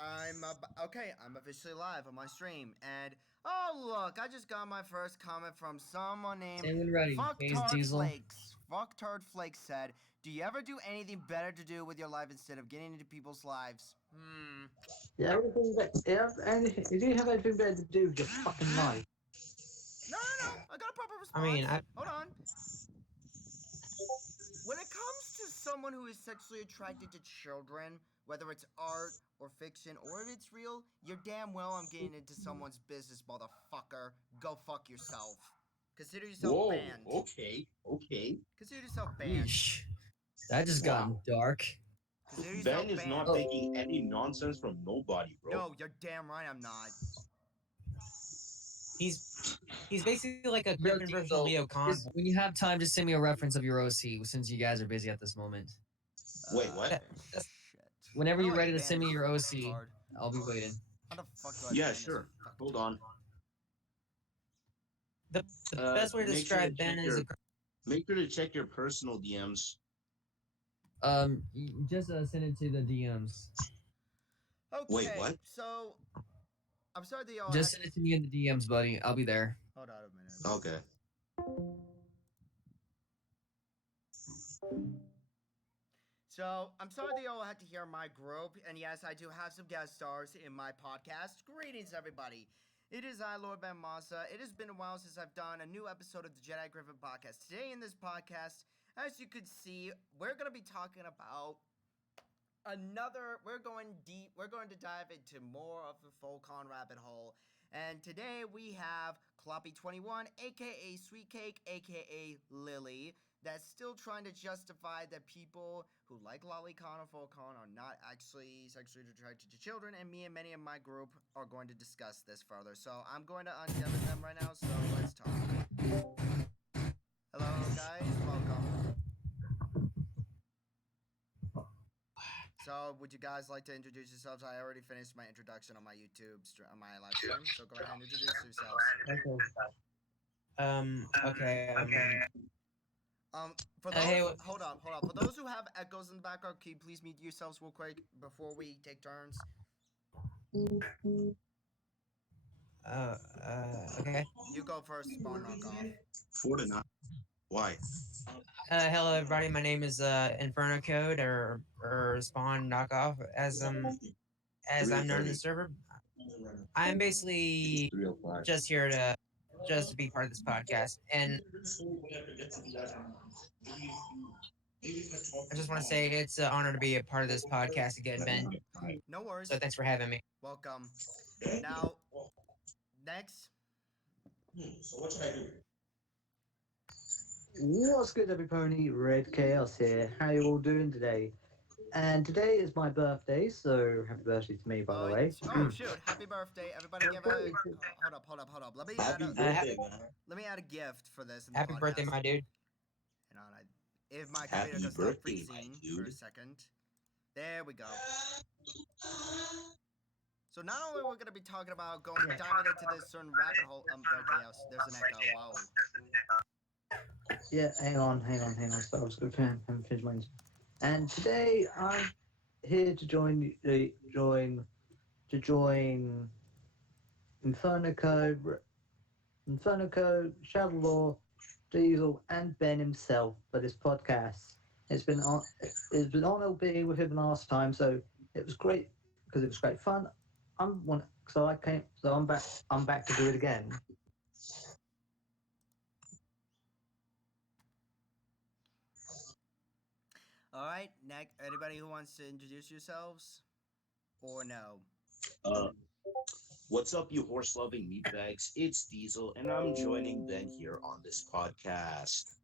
I'm officially live on my stream, and oh look, I just got my first comment from someone named Say when ready, Hayes Fucktard Diesel. Flakes. Fucktard Flakes said, "Do you ever do anything better to do with your life instead of getting into people's lives?" Yeah, everything that, yeah, anything, you do have anything better to do with your fucking life. No, I got a proper response. I mean, Hold on. When it comes to someone who is sexually attracted to children, whether it's art or fiction or if it's real, you're damn well I'm getting into someone's business, motherfucker. Go fuck yourself. Consider yourself Whoa, banned. okay. Consider yourself banned. Yeesh. That just Wow. got dark. Consider yourself Ben is banned. not taking any nonsense from nobody, bro. No, you're damn right I'm not. he's basically like a Yo, Griffon version of Diesel, Leo Khan. when you have time, just send me a reference of your OC, since you guys are busy at this moment. Wait, what? Shit. Whenever How do you're I ready to ban send me this your OC, fucktard? I'll be waiting. How the fuck do I Yeah, ban this sure. fucktard? Hold on. The best way to Make sure describe to Ben check is your- Make sure to check your personal DMs. Just send it to the DMs. Okay, Wait, what? so I'm sorry that y'all Just send it to me in the DMs, buddy. I'll be there. Hold on a minute. Okay. So, I'm sorry that y'all had to hear my group, and yes, I do have some guest stars in my podcast. Greetings, everybody. It is I, Lord Ben Massa. It has been a while since I've done a new episode of the Jedi Griffon podcast. Today in this podcast, as you could see, we're going to be talking about we're going deep, we're going to dive into more of the Foalcon rabbit hole. And today we have Kloppy21, aka Sweet Cake, aka Lily, that's still trying to justify that people who like Lolicon or Foalcon are not actually sexually attracted to children, and me and many of my group are going to discuss this further. So I'm going to untether them right now, so let's talk. Hello guys, welcome. So, would you guys like to introduce yourselves? I already finished my introduction on my YouTube on my live stream, so go ahead and introduce yourselves. Okay. For those, Hey, hold on. For those who have echoes in the background, can you please mute yourselves real quick before we take turns? Okay. You go first, Spawn Knockoff. 4-9. Why? Hello, everybody. My name is Inferno Code or Spawn Knockoff, as I'm known in the server. I'm basically 305. just here to be part of this podcast, and I just want to say it's an honor to be a part of this podcast again, Ben. No worries. So thanks for having me. Welcome. Now, next. So what should I do? What's good, everybody? Red Chaos here. How you all doing today? And today is my birthday, so happy birthday to me, by the way. Oh shoot! Happy birthday, everybody! Give a hold up. Let me Happy add birthday, man. a gift for this. In the Happy birthday, podcast. my dude. Hang on, if my Happy computer goes stop birthday, my freezing for a dude. second. There we go. So not only we're gonna be talking about diving into this certain rabbit hole. Red Chaos. There's an echo. Wow. Yeah, hang on. So I was going to finish mine. And today I'm here to join Inferno Code, Shadow Law, Diesel, and Ben himself for this podcast. It's been honor being with him last time, so it was great because it was great fun. I'm back to do it again. All right. Next, anybody who wants to introduce yourselves, or no? What's up, you horse-loving meatbags? It's Diesel, and I'm joining Ben here on this podcast.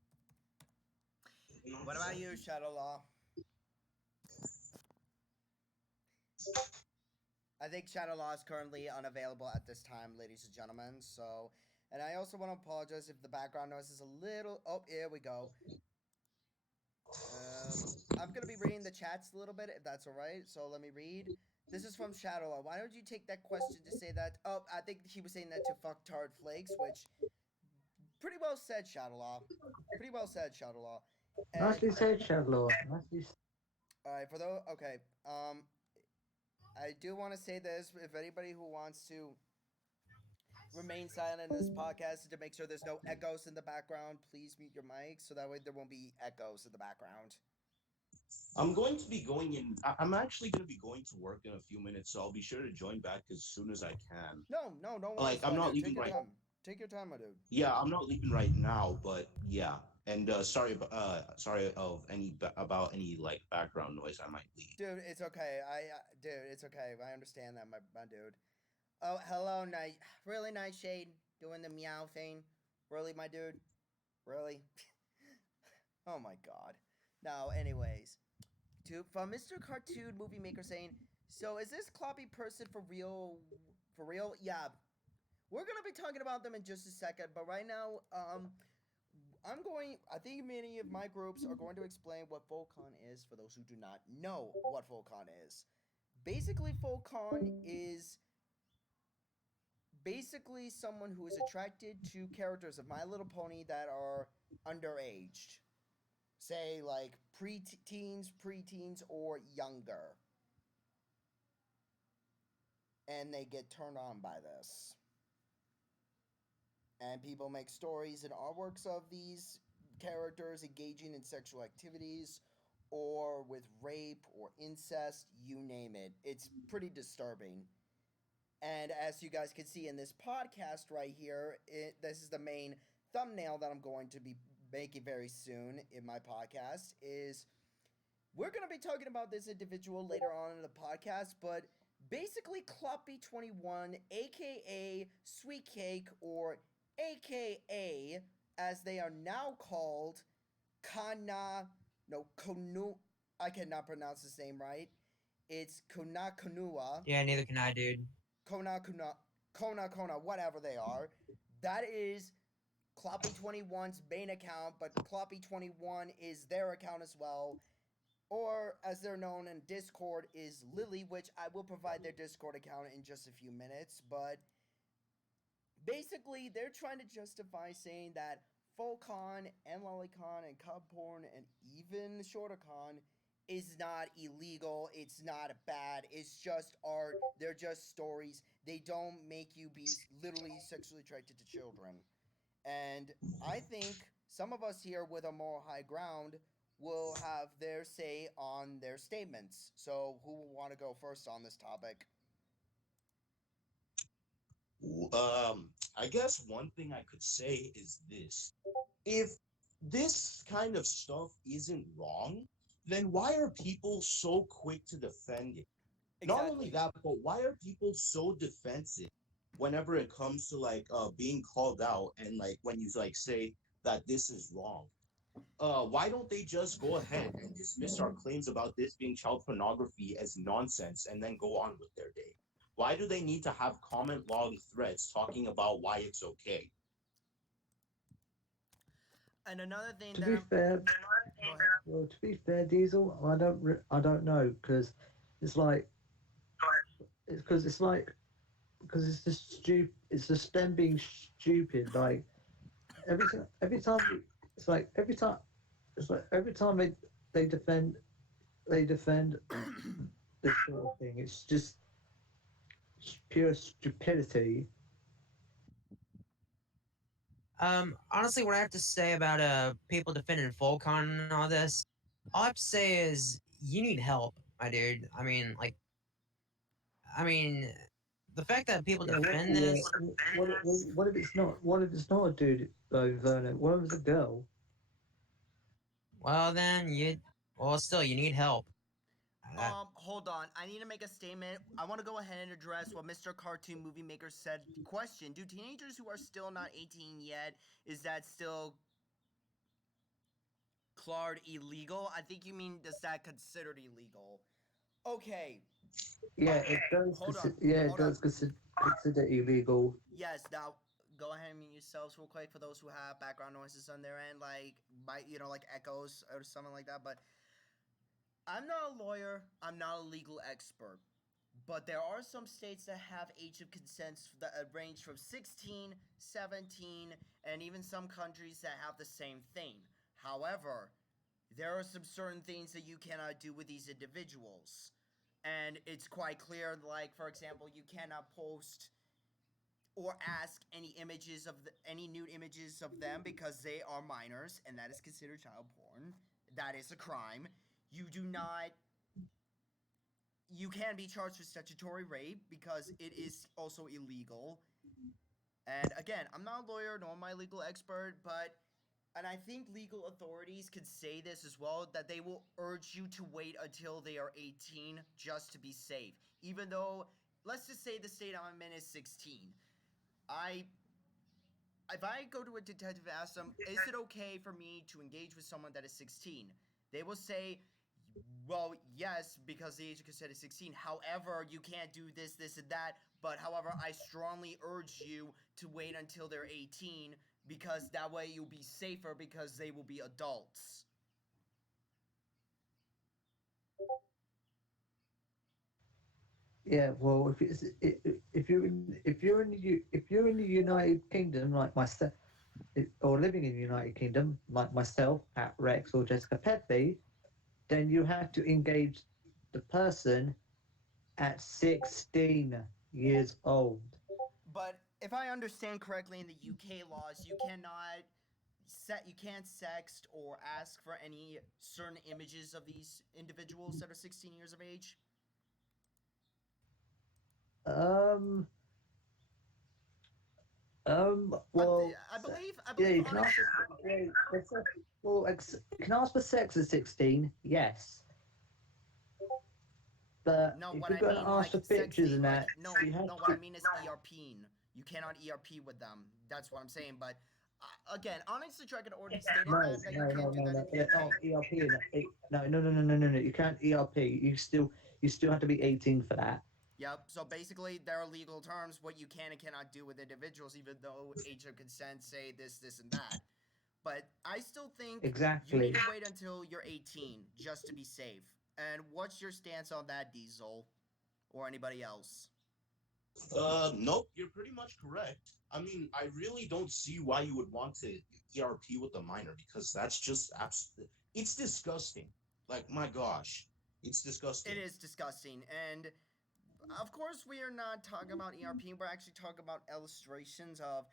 What about you, Shadow Law? I think Shadow Law is currently unavailable at this time, ladies and gentlemen. So, and I also want to apologize if the background noise is a little. Oh, here we go. I'm gonna be reading the chats a little bit, if that's all right. So let me read. This is from Shadow Law. Why don't you take that question to say that? Oh, I think he was saying that to Fucktard Flakes, which pretty well said, Shadow Law. Pretty well said, Shadow Law. Nicely said, Shadow Law. Nicely said. All right, for those. Okay. I do want to say this: if anybody who wants to remain silent in this podcast to make sure there's no echoes in the background, please mute your mic so that way there won't be echoes in the background. I'm going to be going in. I'm actually going to be going to work in a few minutes, so I'll be sure to join back as soon as I can. No, don't worry, Like, I'm not dude. Take leaving your right. time. Take your time, my dude. Yeah, I'm not leaving right now, but yeah. And sorry of about any like background noise I might leave. Dude, it's okay. Dude, it's okay. I understand that, my dude. Oh, hello, Night. Really, Nightshade, doing the meow thing. Really, my dude. Really. Oh my God. Now, anyways, from Mr. Cartoon Movie Maker saying, so is this Cloppy person for real? For real? Yeah. We're gonna be talking about them in just a second, but right now, I think many of my groups are going to explain what Foalcon is for those who do not know what Foalcon is. Basically, Foalcon is basically someone who is attracted to characters of My Little Pony that are underaged. Say, like, preteens, or younger. And they get turned on by this. And people make stories and artworks of these characters engaging in sexual activities or with rape or incest, you name it. It's pretty disturbing. And as you guys can see in this podcast right here, this is the main thumbnail that I'm going to be making very soon in my podcast. Is we're going to be talking about this individual later on in the podcast, but basically Cloppy21, aka Sweet Cake, or aka, as they are now called, Konu, I cannot pronounce his name right. It's Kunakunua. Yeah, neither can I, dude. Kona, whatever they are. That is Cloppy21's main account, but Cloppy21 is their account as well. Or, as they're known in Discord, is Lily, which I will provide their Discord account in just a few minutes. But basically, they're trying to justify saying that Foalcon and Lolicon and Cubporn and even Shortercon is not illegal, it's not bad, it's just art, they're just stories, they don't make you be literally sexually attracted to children. And I think some of us here with a more high ground will have their say on their statements. So who will want to go first on this topic? I guess one thing I could say is this: if this kind of stuff isn't wrong, then why are people so quick to defend it? Not only that, but why are people so defensive whenever it comes to like being called out and like when you like say that this is wrong? Why don't they just go ahead and dismiss our claims about this being child pornography as nonsense and then go on with their day? Why do they need to have comment log threads talking about why it's okay? And another thing To that be fair, Go ahead. well, to be fair, Diesel, I don't know because it's like because it's just stupid. It's just them being stupid. Like every time it's like every time every time they defend this sort of thing. It's just pure stupidity. Honestly, what I have to say about people defending Foalcon and all this, all I have to say is you need help, my dude. I mean, the fact that people Yeah, defend yeah. this, What if it's not? What if it's not a dude though, Vernon? What if it's a girl? well, then still, you need help. Hold on. I need to make a statement. I want to go ahead and address what Mr. Cartoon Movie Maker said. Question: do teenagers who are still not 18 yet, is that still clared illegal? I think you mean, does that considered illegal? Okay. Yeah, it does. Hold on. Yeah, it Hold on. does consider illegal. Yes. Now, go ahead and mute yourselves real quick for those who have background noises on their end, like like echoes or something like that. But I'm not a lawyer. I'm not a legal expert. But there are some states that have age of consent that range from 16, 17, and even some countries that have the same thing. However, there are some certain things that you cannot do with these individuals. and it's quite clear. Like, for example, you cannot post or ask any nude images of them because they are minors, and that is considered child porn. That is a crime. You do not. You can be charged with statutory rape because it is also illegal. And again, I'm not a lawyer nor am I a legal expert, but and I think legal authorities could say this as well, that they will urge you to wait until they are 18 just to be safe. Even though, let's just say the state I'm in is 16. I if I go to a detective and ask them, is it okay for me to engage with someone that is 16? They will say, well, yes, because the age of consent is 16. However, you can't do this, this, and that. But however, I strongly urge you to wait until they're 18 because that way you'll be safer because they will be adults. Yeah, well, if you're in the United Kingdom like myself, or living in the United Kingdom like myself, Pat Rex or Jessica Petley, then you have to engage the person at 16 years old. But if I understand correctly, in the UK laws, you can't sext or ask for any certain images of these individuals that are 16 years of age. Um, I, well, I believe, I yeah, believe, you can ask. honestly, You can ask for sex at 16, yes. But no, if what you're I going to mean, ask like for pictures sexting, and like that, no, you have no, what I to. mean is ERPing. You cannot ERP with them. That's what I'm saying. But again, Onyx the Dragon already stated No, that you no, can't no, do no, that no. in the Yeah, UK. no, ERP. No, no, no, no, no, no, no. You can't ERP. You still have to be 18 for that. Yep. So basically, there are legal terms what you can and cannot do with individuals, even though age of consent say this, this, and that. But I still think you Exactly. need to wait until you're 18 just to be safe. And what's your stance on that, Diesel, or anybody else? Nope, you're pretty much correct. I mean, I really don't see why you would want to ERP with a minor because that's just absolutely, it's disgusting. Like, my gosh, it's It disgusting. is disgusting, and of course, we are not talking about ERP. We're actually talking about illustrations of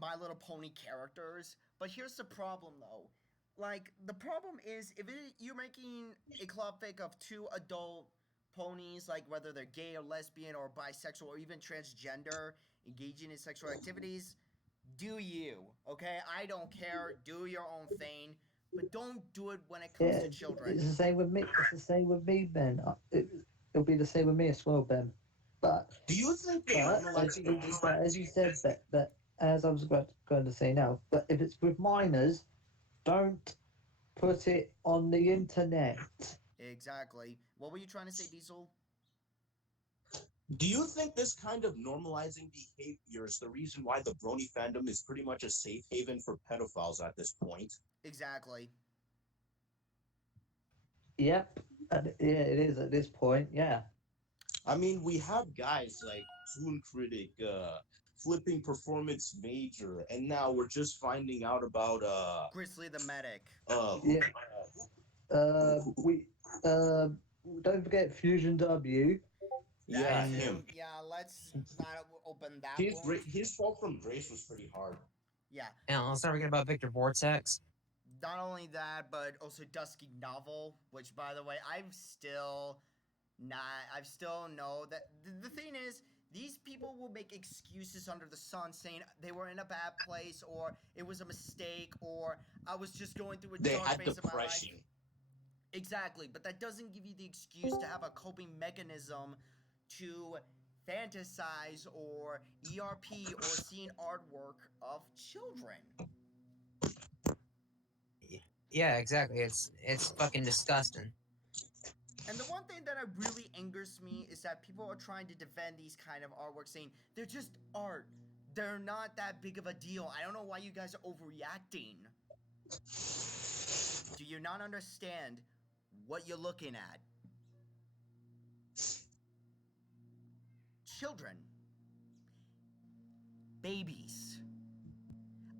My Little Pony characters. But here's the problem, though. Like, the problem is you're making a club fic of two adult ponies, like whether they're gay or lesbian or bisexual or even transgender, engaging in sexual activities, do you, okay? I don't care. Do your own thing. But don't do it when it comes Yeah, to children. it's the same with me. It's the same with me, Ben. It'll be the same with me as well, Ben. But Do you think the but normalizing of this? as you said, but as I was going to say now, but if it's with minors, don't put it on the internet. Exactly. What were you trying to say, Diesel? Do you think this kind of normalizing behavior is the reason why the Brony fandom is pretty much a safe haven for pedophiles at this point? Exactly. Yep. And yeah, it is at this point. Yeah. I mean, we have guys like Toon Critic, Flipping Performance Major, and now we're just finding out about Grizzly the medic. who, Yeah. We don't forget Fusion W. That yeah, And him. too. Yeah, let's not open that His wound. his fall from grace was pretty hard. Yeah. and let's not forget about Victor Vortex. Not only that, but also Dusky Novel, which, by the way, I've still know that the thing is, these people will make excuses under the sun saying they were in a bad place or it was a mistake or I was just going through a They dark had phase of my life. depression. Exactly, but that doesn't give you the excuse to have a coping mechanism to fantasize or ERP or see an artwork of children. Yeah, exactly. It's fucking disgusting. And the one thing that really angers me is that people are trying to defend these kind of artworks saying they're just art. They're not that big of a deal. I don't know why you guys are overreacting. Do you not understand what you're looking at? Children. Babies.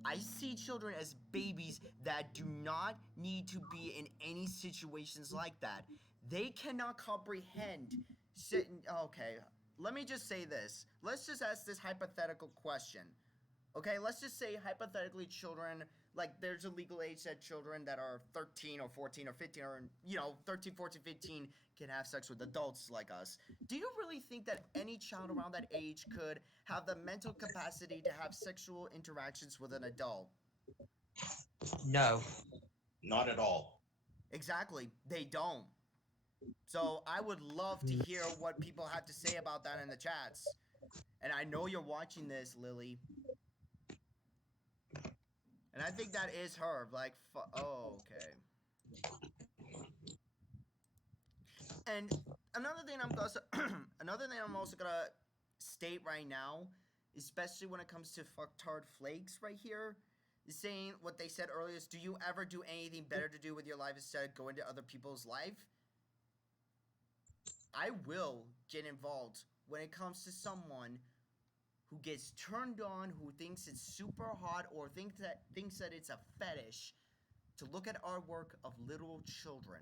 I see children as babies that do not need to be in any situations like that. They cannot comprehend Okay, let me just say this. Let's just ask this hypothetical question. Okay, let's just say hypothetically children, like there's a legal age that children that are 13 or 14 or 15 or, 13, 14, 15 can have sex with adults like us. Do you really think that any child around that age could have the mental capacity to have sexual interactions with an adult? No. Not at all. Exactly, they don't. So I would love to hear what people have to say about that in the chats. And I know you're watching this, Lily. And I think that is her. Like, oh, okay. And another thing I'm also gonna state right now, especially when it comes to fucktard flakes right here, is saying what they said earlier is, do you ever do anything better to do with your life instead of going to other people's life? I will get involved when it comes to someone who gets turned on, who thinks it's super hot, or thinks that it's a fetish to look at artwork of little children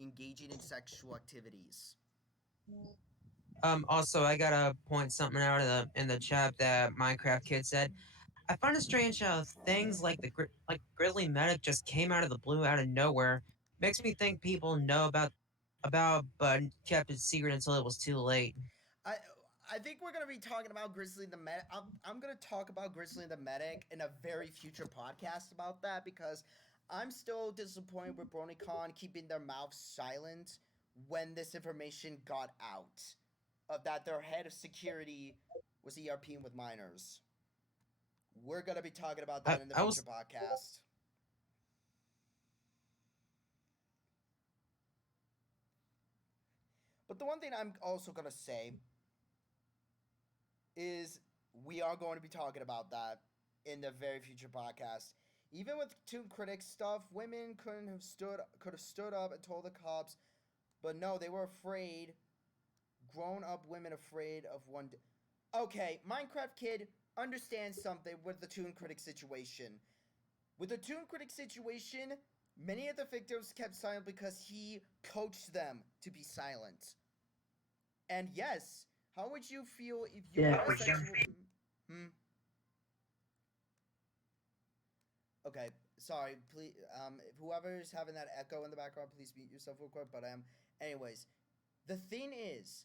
engaging in sexual activities. Also, I gotta point something out in the chat that Minecraft Kid said. I find it strange how things like like Grizzly Medic just came out of the blue, out of nowhere. Makes me think people know about, but kept it secret until it was too late. I I think we're gonna be talking about Grizzly the Medic. I'm gonna talk about Grizzly the Medic in a very future podcast about that, because I'm still disappointed with BronyCon keeping their mouths silent when this information got out of that their head of security was ERPing with minors. We're gonna be talking about that in the I future was podcast. But the one thing I'm also gonna say is we are going to be talking about that in the very future podcast. Even with Toon Critic stuff, women could have stood up and told the cops, but no, they were afraid. Grown up women afraid of one. Okay, Minecraft Kid understands something with the Toon Critic situation. With the Toon Critic situation, many of the victims kept silent because he coached them to be silent. And yes, how would you feel if you Yeah, were a sexual... Hmm? Okay, sorry. Please, whoever's having that echo in the background, please mute yourself real quick. But anyways, the thing is,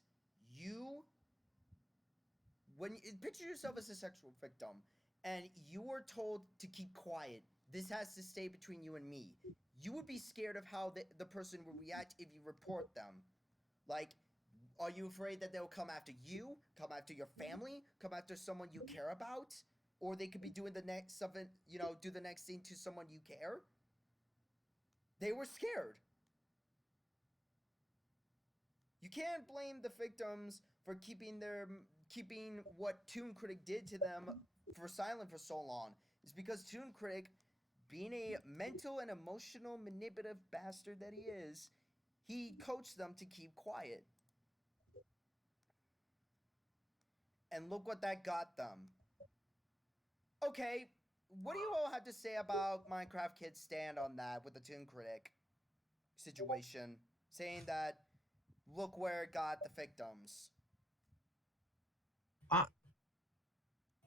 picture yourself as a sexual victim, and you were told to keep quiet. This has to stay between you and me. You would be scared of how the person would react if you report them. Like, are you afraid that they'll come after you, come after your family, come after someone you care about? Or they could be doing the next something, do the next thing to someone you care? They were scared. You can't blame the victims for keeping what Toon Critic did to them for silent for so long. It's because Toon Critic, being a mental and emotional manipulative bastard that he is, he coached them to keep quiet. And look what that got them. Okay, what do you all have to say about Minecraft Kid's stand on that with the Toon Critic situation? Saying that, look where it got the victims. uh,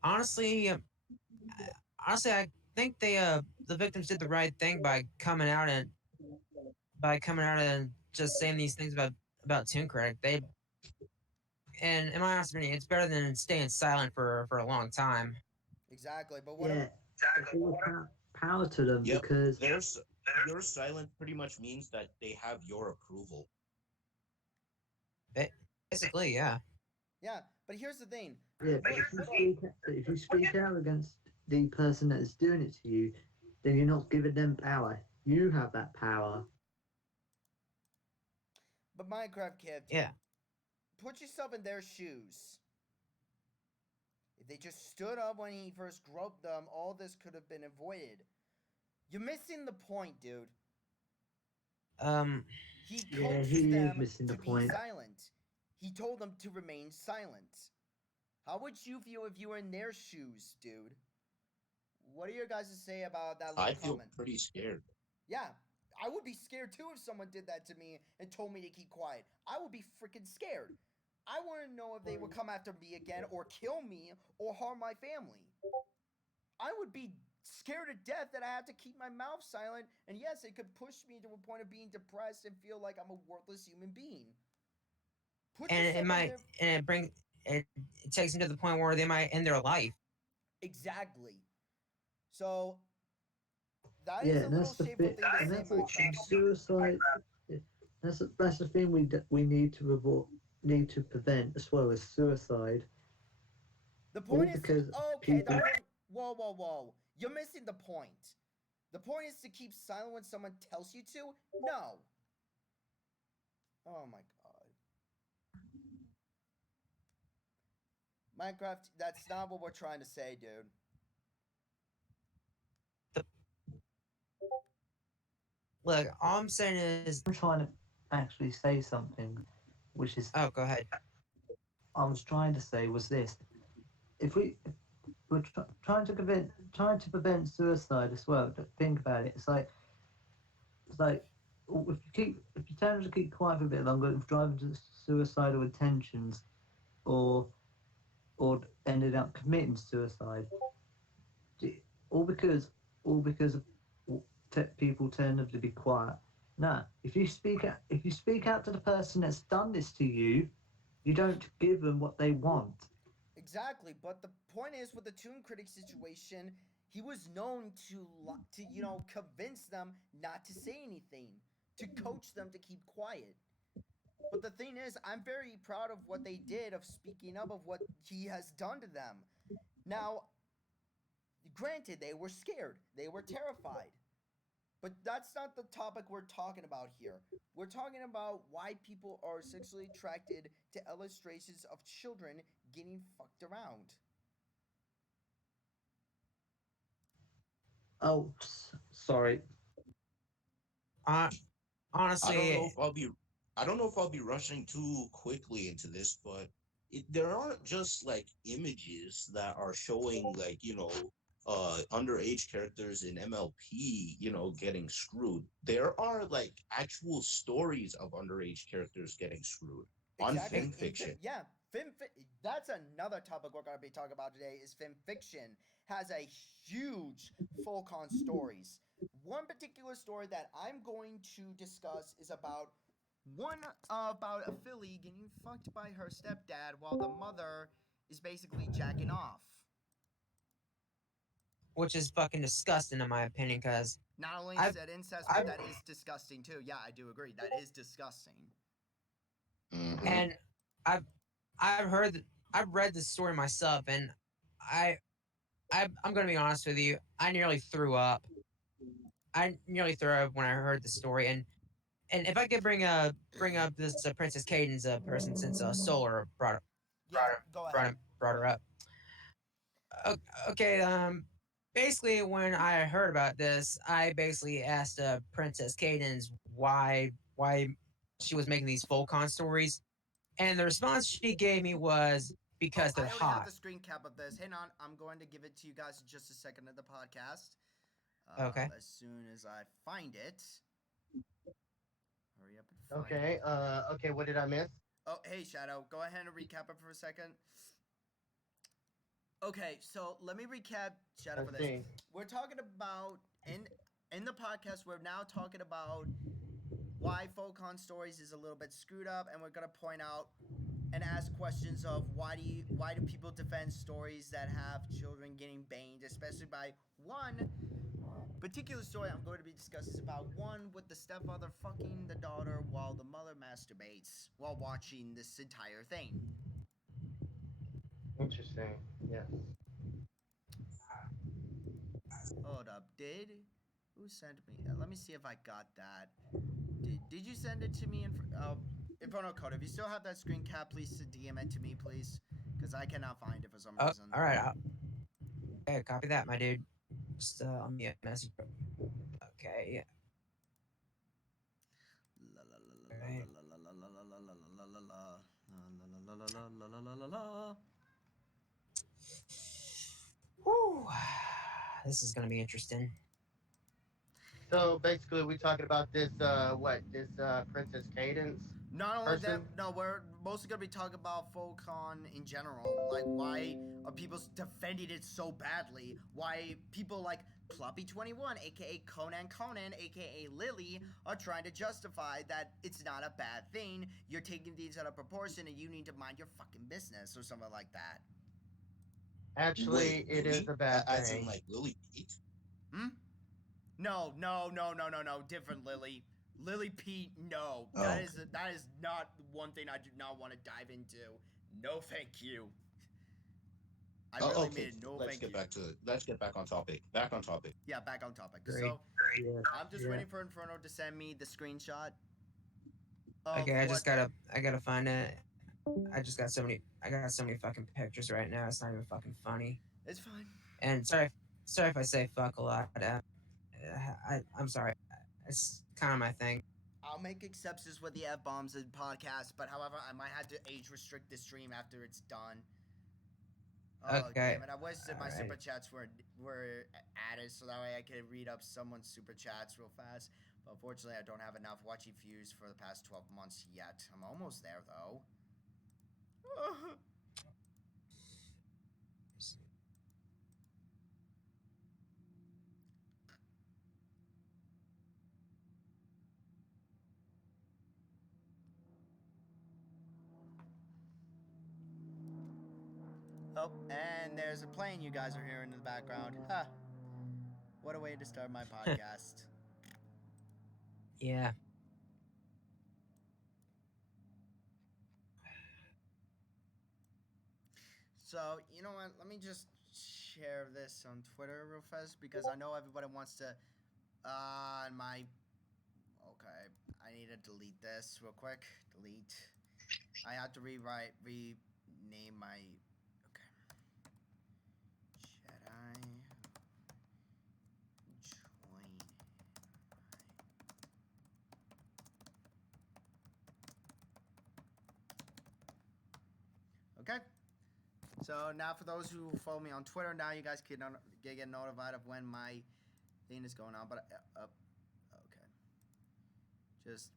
honestly, I think the victims did the right thing by coming out and just saying these things about Toon Critic. And in my honest opinion, it's better than staying silent for a long time. Exactly, but what... yeah. All power to them Yep. because Your silence pretty much means that they have your approval. Basically, yeah. Yeah, but here's the thing. yeah, but if you speak out against the person that is doing it to you, then you're not giving them power. You have that power. But Minecraft Kid, Yeah. put yourself in their shoes. If they just stood up when he first groped them, all this could have been avoided. You're missing the point, dude. He coached he is them missing the to be point. silent. He told them to remain silent. How would you feel if you were in their shoes, dude? What do your guys say about that little I feel comment? pretty scared. Yeah, I would be scared too if someone did that to me and told me to keep quiet. I would be freaking scared. I want to know if they would come after me again or kill me or harm my family. I would be scared to death that I have to keep my mouth silent. And yes, it could push me to a point of being depressed and feel like I'm a worthless human being. Put And yourself it in might their and it bring it takes them to the point where they might end their life. exactly. So that Yeah, is a and little that's the shameful bit. thing to And say, that's the Minecraft. suicide. That's the thing we need to need to prevent as well as suicide. The All point is to, because okay, the people. point, whoa. You're missing the point. The point is to keep silent when someone tells you to? No. Oh my god. Minecraft, that's not what we're trying to say, dude. Look, all I'm saying is, I'm trying to actually say something, which is oh, go ahead. I was trying to say was this: if we're trying to prevent suicide as well. Think about it. It's like if you tend to keep quiet for a bit longer, if driving to suicidal intentions, or or ended up committing suicide, all because all because of people tend to be quiet. No, if you speak out to the person that's done this to you, you don't give them what they want. Exactly, but the point is with the Toon Critic situation, he was known to convince them not to say anything, to coach them to keep quiet. But the thing is, I'm very proud of what they did of speaking up of what he has done to them. Now, granted, they were scared, they were terrified. But that's not the topic we're talking about here. We're talking about why people are sexually attracted to illustrations of children getting fucked around. Oh, sorry. Uh, I don't know honestly, if I'll be I don't know if I'll be rushing too quickly into this, but there aren't just like images that are showing like, underage characters in MLP, getting screwed. There are like actual stories of underage characters getting screwed on Exactly. fan fiction. Yeah, that's another topic we're going to be talking about today is fan fiction has a huge Foalcon stories. One particular story that I'm going to discuss is about a filly getting fucked by her stepdad while the mother is basically jacking off. which is fucking disgusting in my opinion, because Not only is I've, that incest, but I've, that is disgusting too. Yeah, I do agree. That is disgusting. Mhm. and I've, I've heard, I've read the story myself, and I, I'm gonna be honest with you, I nearly threw up. I nearly threw up when I heard the story, and if I could bring up this Princess Cadence person, since Solar Yeah, go ahead. brought her up. Okay, basically when I heard about this, I basically asked Princess Cadence why she was making these Foalcon stories, and the response she gave me was Oh, because they're I already have hot. the screen cap of this. Hang on, I'm going to give it to you guys in just a second of the podcast. Okay. As soon as I find it. Hurry up and find Okay. it. Okay. What did I miss? Oh, hey Shadow, go ahead and recap it for a second. Okay, so let me recap Shadow for Let's this. see. We're talking about in the podcast. We're now talking about why Foalcon stories is a little bit screwed up, and we're gonna point out and ask questions of why do people defend stories that have children getting banged, especially by one particular story I'm going to be discussing is about one with the stepfather fucking the daughter while the mother masturbates while watching this entire thing. Interesting. Yes. Hold up, who sent me? Let me see if I got that. Did you send it to me in front of code? If you still have that screen cap, please DM it to me, please, because I cannot find it for some Oh, reason. all right. Okay, copy that, my dude. Just let me message. Okay. Whew. This is gonna be interesting. So basically, we talking about this, this Princess Cadence Not only that, person? no, we're mostly gonna be talking about Foalcon in general. Like, why are people defending it so badly? Why people like Cluppy21, aka Conan, aka Lily, are trying to justify that it's not a bad thing. You're taking things out of proportion, and you need to mind your fucking business or something like that. Actually, Wait, it is Lily? a bad As in thing. like Lily Pete? Hmm? No. Different Lily. Lily Pete, no. Oh, That is not one thing I do not want to dive into. No, thank you. I Oh, really okay. mean no, Let's thank get you. back to let's get back on topic. Back on topic. Yeah, back on topic. Agree. So Yeah. I'm just Yeah. waiting for Inferno to send me the screenshot of Okay, what. I gotta find it. I got so many fucking pictures right now. It's not even fucking funny. It's fine. And sorry if I say fuck a lot. I'm sorry. It's kind of my thing. I'll make exceptions with the F bombs and podcasts, but however, I might have to age restrict the stream after it's done. Oh Okay. damn it! I wish that my super Alright. chats were added so that way I could read up someone's super chats real fast. But unfortunately, I don't have enough watching views for the past 12 months yet. I'm almost there though. Oh, and there's a plane you guys are hearing in the background. Huh. What a way to start my podcast. Yeah. So, you know what? Let me just share this on Twitter real fast because I know everybody wants to. My. Okay. I need to delete this real quick. Delete. I have to rename my. Okay. Jedi. Join. Okay. So now for those who follow me on Twitter, now you guys can get notified of when my thing is going on. But okay, just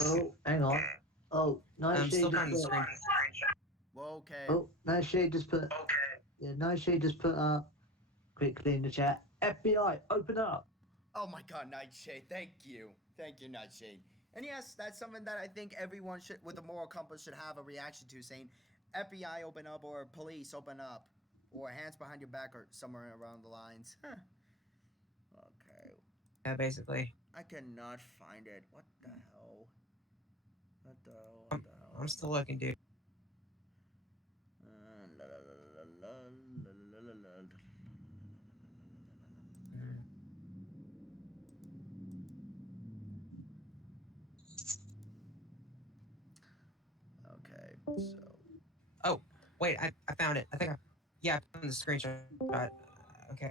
Oh, hang on. Oh, I'm Nightshade still just finding the put. screen. well, okay. Oh, Nightshade just put. Yeah, Nightshade just put up quickly in the chat. FBI, open up. Oh my God, Nightshade, thank you, Nightshade. And yes, that's something that I think everyone should, with a moral compass, should have a reaction to, saying, FBI open up or police open up, or hands behind your back or somewhere around the lines. Huh. Okay. Yeah, basically. I cannot find it. What the hell? What the hell? I'm, I'm still looking, dude. Okay, so. Oh, wait, I found it. Yeah, I found the screenshot. Okay.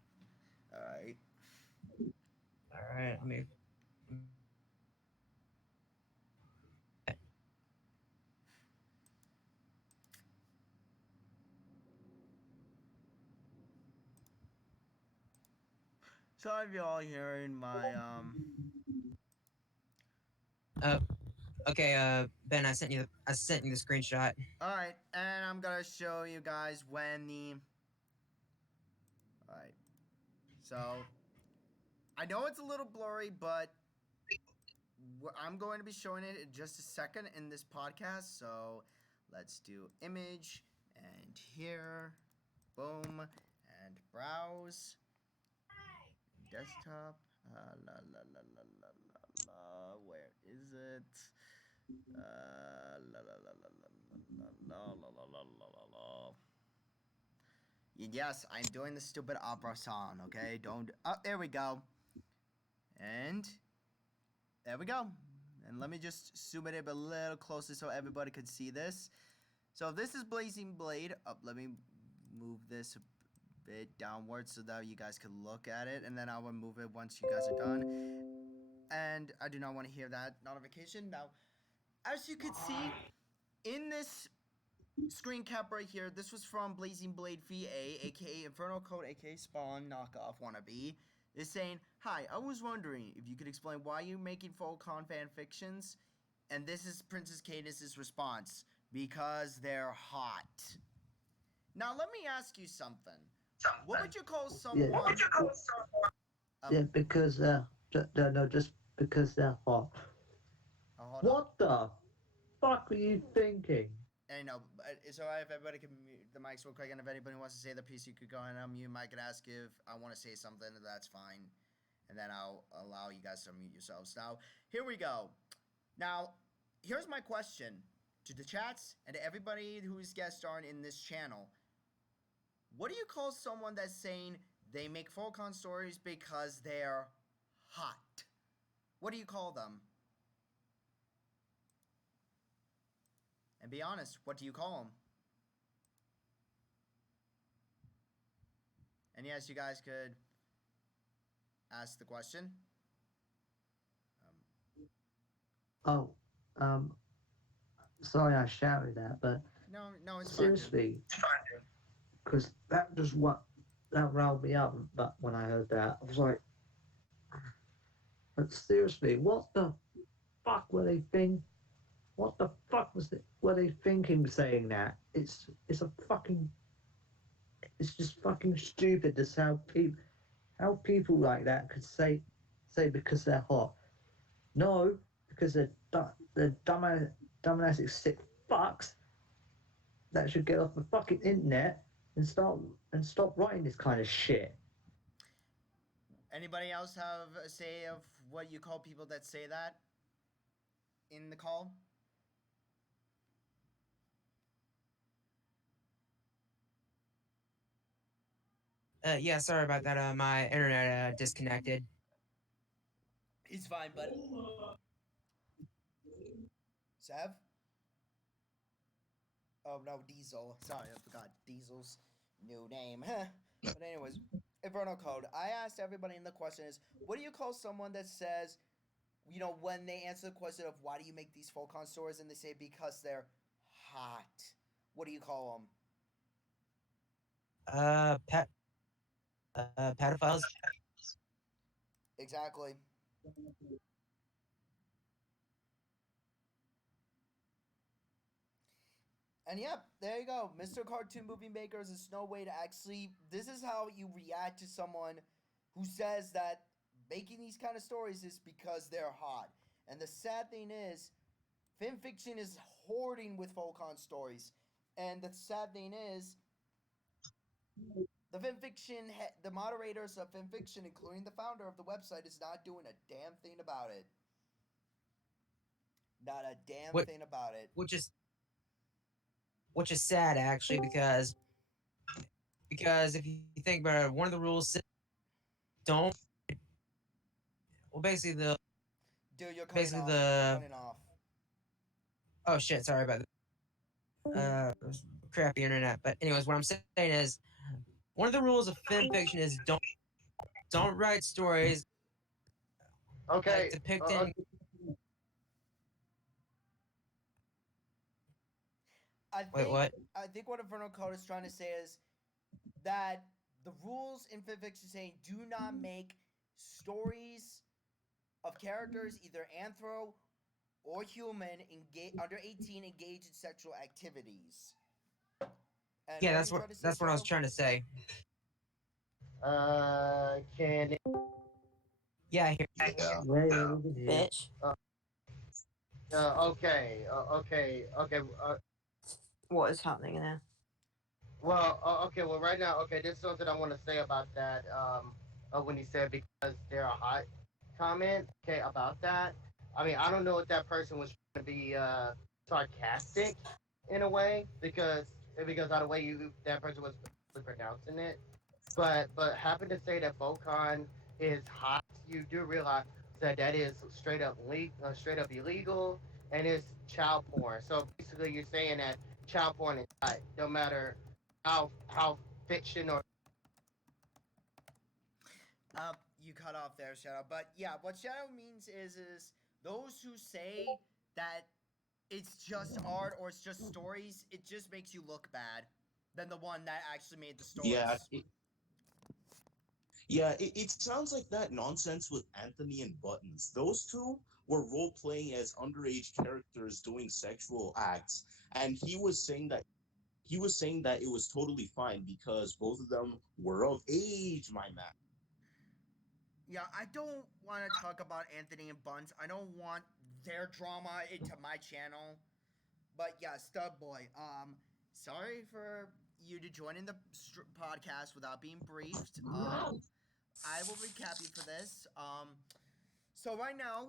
Alright. All right. Let me. Sorry if y'all hearing my Uh, okay. Ben, I sent you the screenshot. Alright, and I'm gonna show you guys when the. Alright. So I know it's a little blurry, but I'm going to be showing it in just a second in this podcast. So let's do image and here, boom, and browse, desktop. La la la la la la la. Where is it? La la la la la la la la la la la. Yes, I'm doing the stupid opera song. Okay, don't. Oh, there we go. And there we go. And let me just zoom it in a little closer so everybody could see this. So this is Blazing Blade. Let me move this a bit downwards so that you guys can look at it. And then I will move it once you guys are done. And I do not want to hear that notification. Now, as you can see, in this screen cap right here, this was from Blazing Blade VA, aka Infernal Code, aka Spawn knockoff wannabe. is saying, "Hi, I was wondering if you could explain why you're making Foalcon fan fictions." And this is Princess Cadis's response: "Because they're hot." Now let me ask you something. What would you call someone? Yeah, because no, just because they're hot. Oh, hold on. What the fuck are you thinking? I know. It's alright if everybody can mute the mics real quick, and if anybody wants to say their piece, you could go ahead and unmute. I could ask if I want to say something, that's fine, and then I'll allow you guys to unmute yourselves. Now, here we go. Now, here's my question to the chats and to everybody who's guest starring in this channel. What do you call someone that's saying they make Foalcon stories because they're hot? What do you call them? And be honest, what do you call them? And yes, you guys could ask the question. Oh, um, sorry I shouted that, but No, it's fine, dude. seriously, because that riled me up. But when I heard that, I was like, but seriously, what the fuck were they thinking? What the fuck were they thinking saying that? It's just fucking stupid. That's how people like that could say because they're hot. No, because they're dumbass sick fucks that should get off the fucking internet and stop writing this kind of shit. Anybody else have a say of what you call people that say that in the call? Yeah, sorry about that. My internet disconnected. He's fine, bud. Sav? Oh no, Diesel. Sorry, I forgot Diesel's new name. But anyways, Inferno Code. I asked everybody in the question is, what do you call someone that says, you know, when they answer the question of why do you make these Foalcon stories and they say because they're hot? What do you call them? Pedophiles. Exactly. And yep, there you go. Mr. Cartoon Movie Makers is no way to actually. This is how you react to someone who says that making these kind of stories is because they're hot. And the sad thing is, fanfiction is hoarding with Foalcon stories. And the sad thing is, the moderators of fanfiction, including the founder of the website, is not doing a damn thing about it. Not a damn What- thing about it. which is sad actually because if you think about it, one of the rules says don't. Well, basically Dude, you're cutting basically off. the You're cutting off. oh shit, sorry about that. Crappy internet. But anyways, what I'm saying is one of the rules of fan fiction is don't write stories Okay. depicting. Wait, what? I think what Inferno Code is trying to say is that the rules in fanfiction saying do not make stories of characters, either anthro or human, under 18 engage in sexual activities. And Yeah, what that's what I was trying to say. Can Yeah, I hear. Yeah. Bitch. okay. What is happening there? Well, okay. Well, right now, okay. There's something I want to say about that. When he said because they're a hot comment. Okay, about that. I mean, I don't know if that person was trying to be sarcastic in a way because of the way that person was pronouncing it. But happen to say that Foalcon is hot, you do realize that is straight up illegal, and it's child porn. So basically, you're saying that child porn is hot, no matter how fiction or You cut off there, Shadow. But yeah, what Shadow means is those who say that it's just art or it's just stories, it just makes you look bad than the one that actually made the stories. Yeah, Yeah, it sounds like that nonsense with Anthony and Buttons. Those two were role playing as underage characters doing sexual acts, and he was saying that it was totally fine because both of them were of age, my man. Yeah, I don't want to talk about Anthony and Buns. I don't want their drama into my channel. But yeah, Stub Boy. Sorry for you to join in the podcast without being briefed. I will recap you for this. So right now,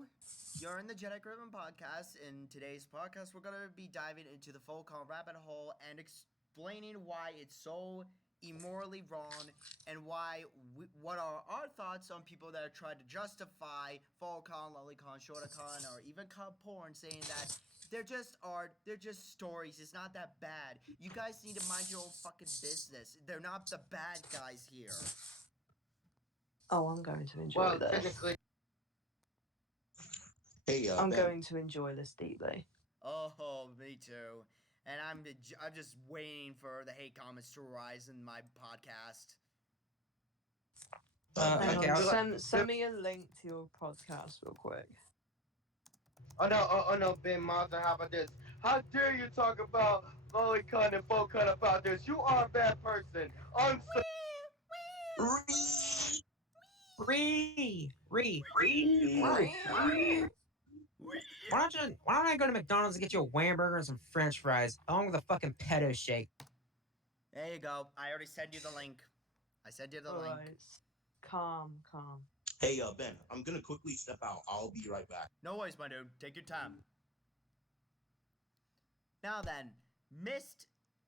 you're in the Jedi Griffon podcast. In today's podcast, we're gonna be diving into the Foalcon rabbit hole and explaining why it's so immorally wrong and what are our thoughts on people that are trying to justify Foalcon, Lolicon, Shorticon, or even Cub Porn, saying that they're just art, they're just stories. It's not that bad. You guys need to mind your own fucking business. They're not the bad guys here. Oh, I'm going to enjoy Well, this. technically, Hey, I'm Ben. going to enjoy this deeply. Oh, me too. And I'm just waiting for the hate comments to rise in my podcast. Hang Okay, on, send me a link to your podcast real quick. oh no, Ben Monster, how about this? How dare you talk about Lolicon and Foalcon about this? You are a bad person. Why don't I go to McDonald's and get you a Whamburger and some French fries, along with a fucking pedo shake? There you go. I already sent you the link. I sent you the link. Alright. Calm. Hey, Ben. I'm gonna quickly step out. I'll be right back. No worries, my dude. Take your time. Now then,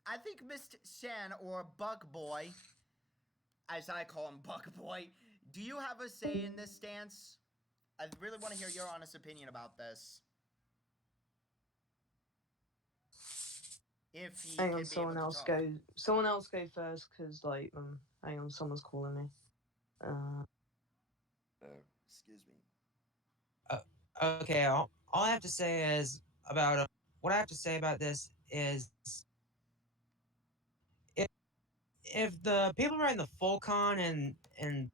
I think Mist Shan or Buck Boy, as I call him Buck Boy, do you have a say in this stance? I really want to hear your honest opinion about this. If he Hang can on, be someone able to else talk. go. Someone else go first, cause like, hang on, someone's calling me. Excuse me. Okay, all I have to say is about what I have to say about this is if the people writing the Foalcon and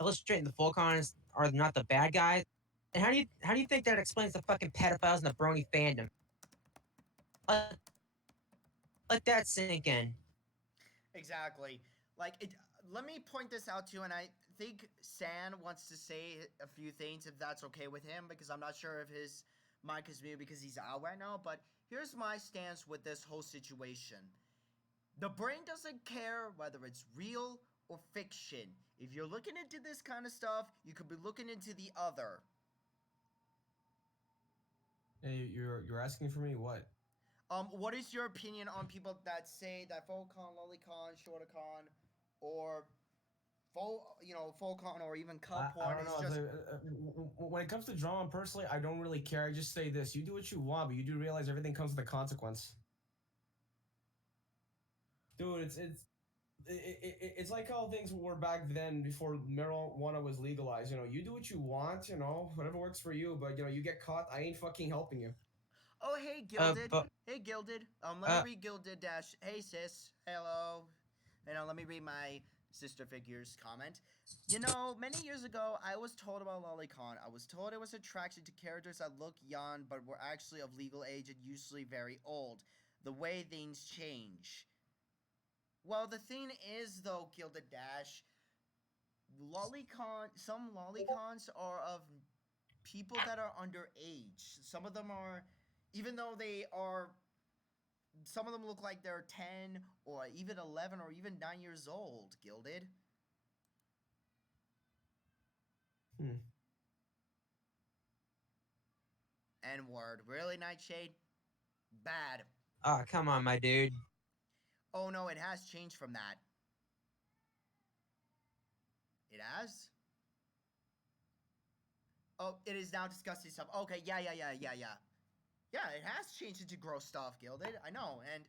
illustrating the Foalcon are not the bad guys, and how do you think that explains the fucking pedophiles and the brony fandom? Let that sink in. Exactly. Let me point this out too, and I think San wants to say a few things if that's okay with him, because I'm not sure if his mic is muted because he's out right now. But here's my stance with this whole situation. The brain doesn't care whether it's real or fiction. If you're looking into this kind of stuff, you could be looking into the other. Hey, you're asking for me what? What is your opinion on people that say that Foalcon, Lolicon, Shorticon, or Foalcon or even Cup I Porn don't is know. just... When it comes to drama, personally, I don't really care. I just say this: you do what you want, but you do realize everything comes with a consequence. Dude, it's like how things were back then before marijuana was legalized. You know, you do what you want. You know, whatever works for you. But you get caught, I ain't fucking helping you. Oh, hey, Gilded. But Hey, Gilded. Let me read Gilded dash. Hey, sis. Hello. Let me read my sister figure's comment. Many years ago, I was told about Lolicon. I was told it was attraction to characters that look young but were actually of legal age and usually very old. The way things change. Well, the thing is, though, Gilded Dash, some Lolicons are of people that are underage. Some of them are, even though some of them look like they're 10 or even 11 or even 9 years old, Gilded. N-word. Really, Nightshade? Bad. oh, come on, my dude. Oh, no, it has changed from that. It has? Oh, it is now disgusting stuff. Okay, yeah. Yeah, it has changed into gross stuff, Gilded. I know. And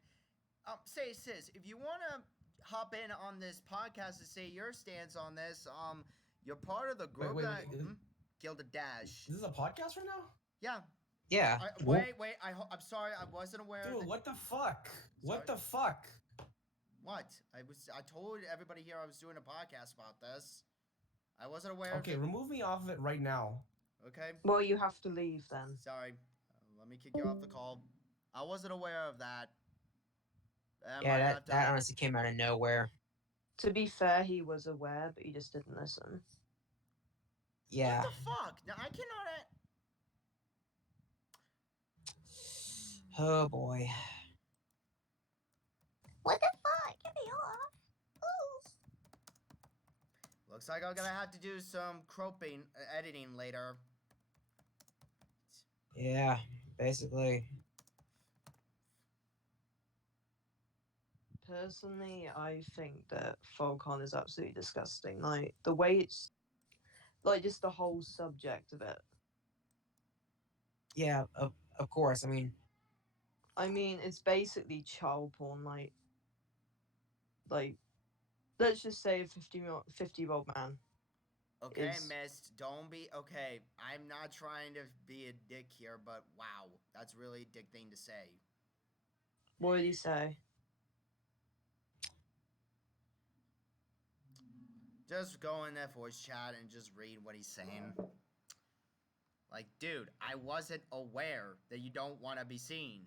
say, sis, if you want to hop in on this podcast to say your stance on this, you're part of the group Wait, that... Gilded Dash. This is a podcast right now? Yeah. Yeah. Wait, I'm sorry, I wasn't aware. Dude, what the fuck? What the fuck? What? I told everybody here I was doing a podcast about this. I wasn't aware Okay, of it. remove me off of it right now. Okay. Well, you have to leave then. Sorry. Let me kick you off the call. I wasn't aware of that. I Yeah, might that have to. that honestly came out of nowhere. To be fair, he was aware, but he just didn't listen. Yeah. What the fuck? Now I cannot. Oh boy. What the fuck? Get me off. Looks like I'm gonna have to do some cropping, editing later. Yeah, basically. Personally, I think that Foalcon is absolutely disgusting. Like the way it's, like just the whole subject of it. Yeah, of course. I mean, It's basically child porn. Like, let's just say a 50-year-old man. Okay, Is- Mist, don't be. Okay, I'm not trying to be a dick here, but wow, that's really a dick thing to say. What did he say? Just go in that voice chat and just read what he's saying. Like, dude, I wasn't aware that you don't want to be seen.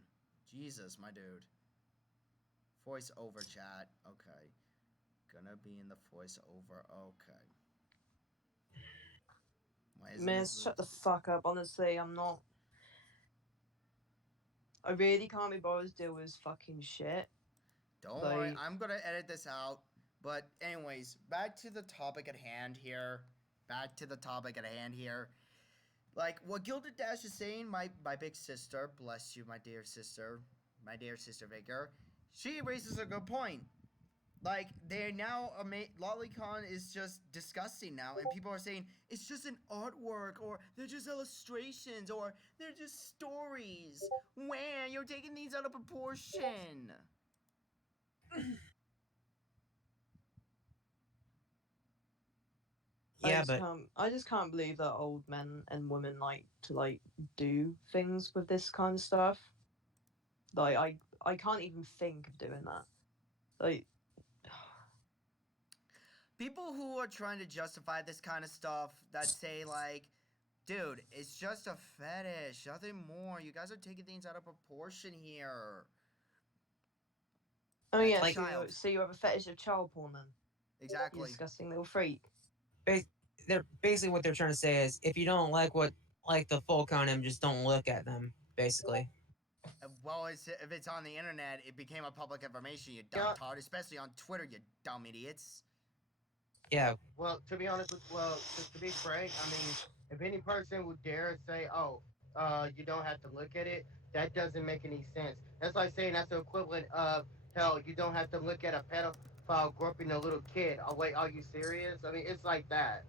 Jesus, my dude. Voice over chat. Okay. Gonna be in the voice over. Okay. Why isn't Miss, this shut the fuck up. Honestly, I'm not. I really can't be bothered to deal with his fucking shit. Don't worry, Like, I'm gonna edit this out. But anyways, back to the topic at hand here. Like what Gilded Dash is saying, my big sister, bless you, my dear sister Vigor, she raises a good point. Like they're now Lolicon is just disgusting now, and people are saying it's just an artwork, or they're just illustrations, or they're just stories. Where you're taking these out of proportion. yeah, but I just can't believe that old men and women like to do things with this kind of stuff. Like, I can't even think of doing that. Like, People who are trying to justify this kind of stuff that say like, dude, it's just a fetish, nothing more. You guys are taking things out of proportion here. oh That's yeah, a so child. you have a fetish of child porn then? You Exactly. disgusting little freak. they're basically what they're trying to say is if you don't like the Foalcon him, just don't look at them. Basically. Well, if it's on the internet, it became a public information, you dumb Yeah. tart, especially on Twitter, you dumb idiots. Yeah. Well, to be honest with, to be frank, I mean, if any person would dare say, "Oh, you don't have to look at it," that doesn't make any sense. That's like saying that's the equivalent of, "Hell, you don't have to look at a pedophile groping a little kid." Oh wait, are you serious? I mean, it's like that.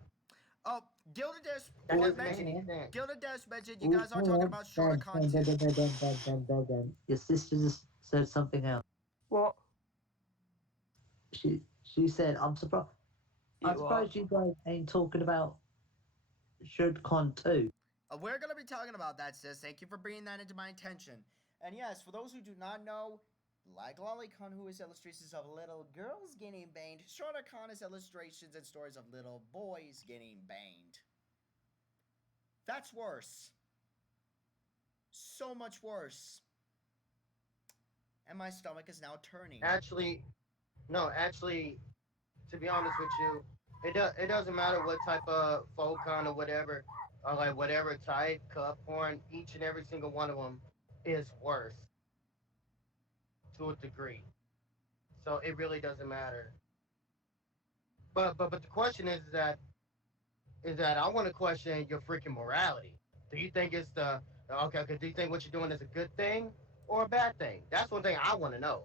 Oh, Gilded Dash That Ooh, doesn't make any ooh, sense. Gilded Dash mentioned you ooh, guys are talking about Shorticon too. Your sister just said something else. What? She said, I'm surprised. I'm You are. surprised you guys ain't talking about ShredCon 2. We're going to be talking about that, sis. Thank you for bringing that into my attention. And yes, for those who do not know, like Lolicon, who is illustrations of little girls getting banged, Shorticon is illustrations and stories of little boys getting banged. That's worse. So much worse. And my stomach is now turning. Actually, no, actually, to be honest with you, it doesn't matter what type of Foalcon or whatever, or like whatever type cup porn. Each and every single one of them is worse to a degree. So it really doesn't matter. But the question is that I want to question your freaking morality. Do you think it's the okay? Do you think what you're doing is a good thing or a bad thing? That's one thing I want to know.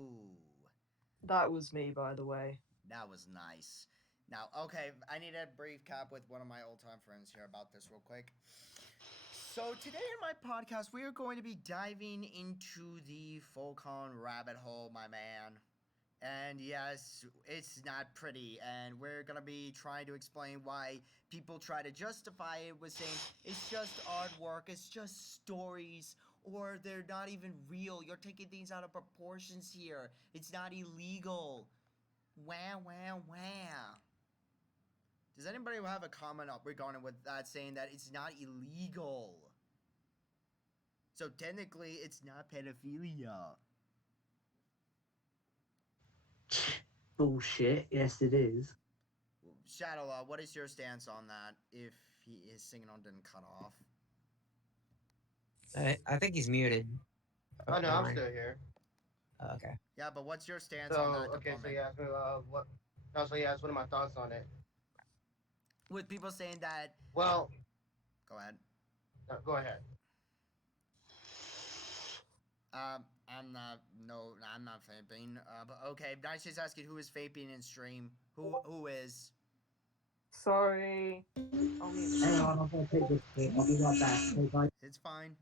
Ooh, That was me, by the way. that was nice. Now, okay, I need a brief cap with one of my old-time friends here about this real quick. So today in my podcast, we are going to be diving into the Foalcon rabbit hole, my man. And yes, it's not pretty, and we're gonna be trying to explain why people try to justify it with saying it's just artwork, it's just stories, or they're not even real. You're taking things out of proportions here. It's not illegal. Wah, wah, wah. Does anybody have a comment up regarding with that saying that it's not illegal? So technically, it's not pedophilia. Bullshit. Yes, it is. Shadowlaw, what is your stance on that? If his signal didn't cut off. I think he's muted. Oh no, never I'm mind. still here. Oh, okay. Yeah, but what's your stance on So that okay, so component? yeah, what? No, so yeah, what are my thoughts on it? With people saying that. Well, Go ahead. go ahead. I'm not. No, I'm not vaping. But okay, Nice is asking who is vaping in stream. Who is? Sorry. I'll mute Hang myself. on, I'm gonna take this thing. I'll be right back. Okay, bye. It's fine.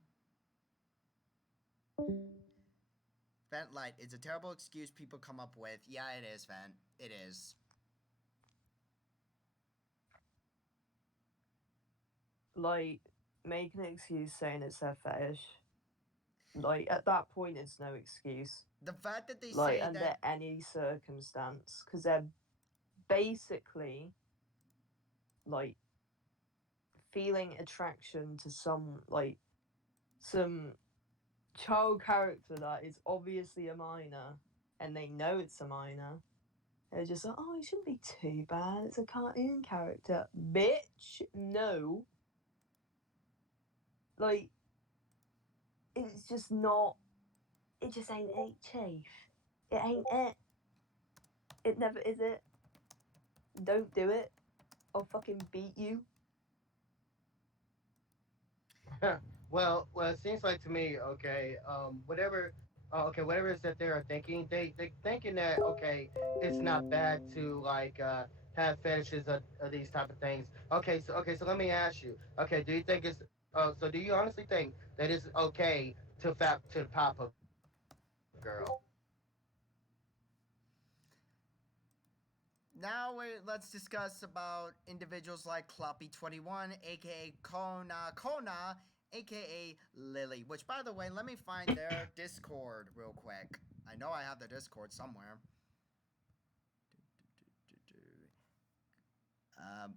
Vent light. It's a terrible excuse people come up with. Yeah, it is, Vent. It is. Like, make an excuse saying it's their fetish. Like, at that point, it's no excuse. The fact that they Like, say under that. any circumstance. Because they're basically, like, feeling attraction to some child character that is obviously a minor, and they know it's a minor. They're just like, oh, it shouldn't be too bad. It's a cartoon character. Bitch, no. Like, it's just not. It just ain't it, Chief. It ain't it. It never is it. Don't do it. I'll fucking beat you. Well, it seems like to me, okay, whatever, whatever it is that they are thinking, they thinking that okay, it's not bad to like have fetishes of these type of things. So let me ask you, okay, do you think it's so do you honestly think that it's okay to pop a girl? Now let's discuss about individuals like Kloppy21, aka Kona, aka Lily. Which, by the way, let me find their Discord real quick. I know I have their Discord somewhere. Um,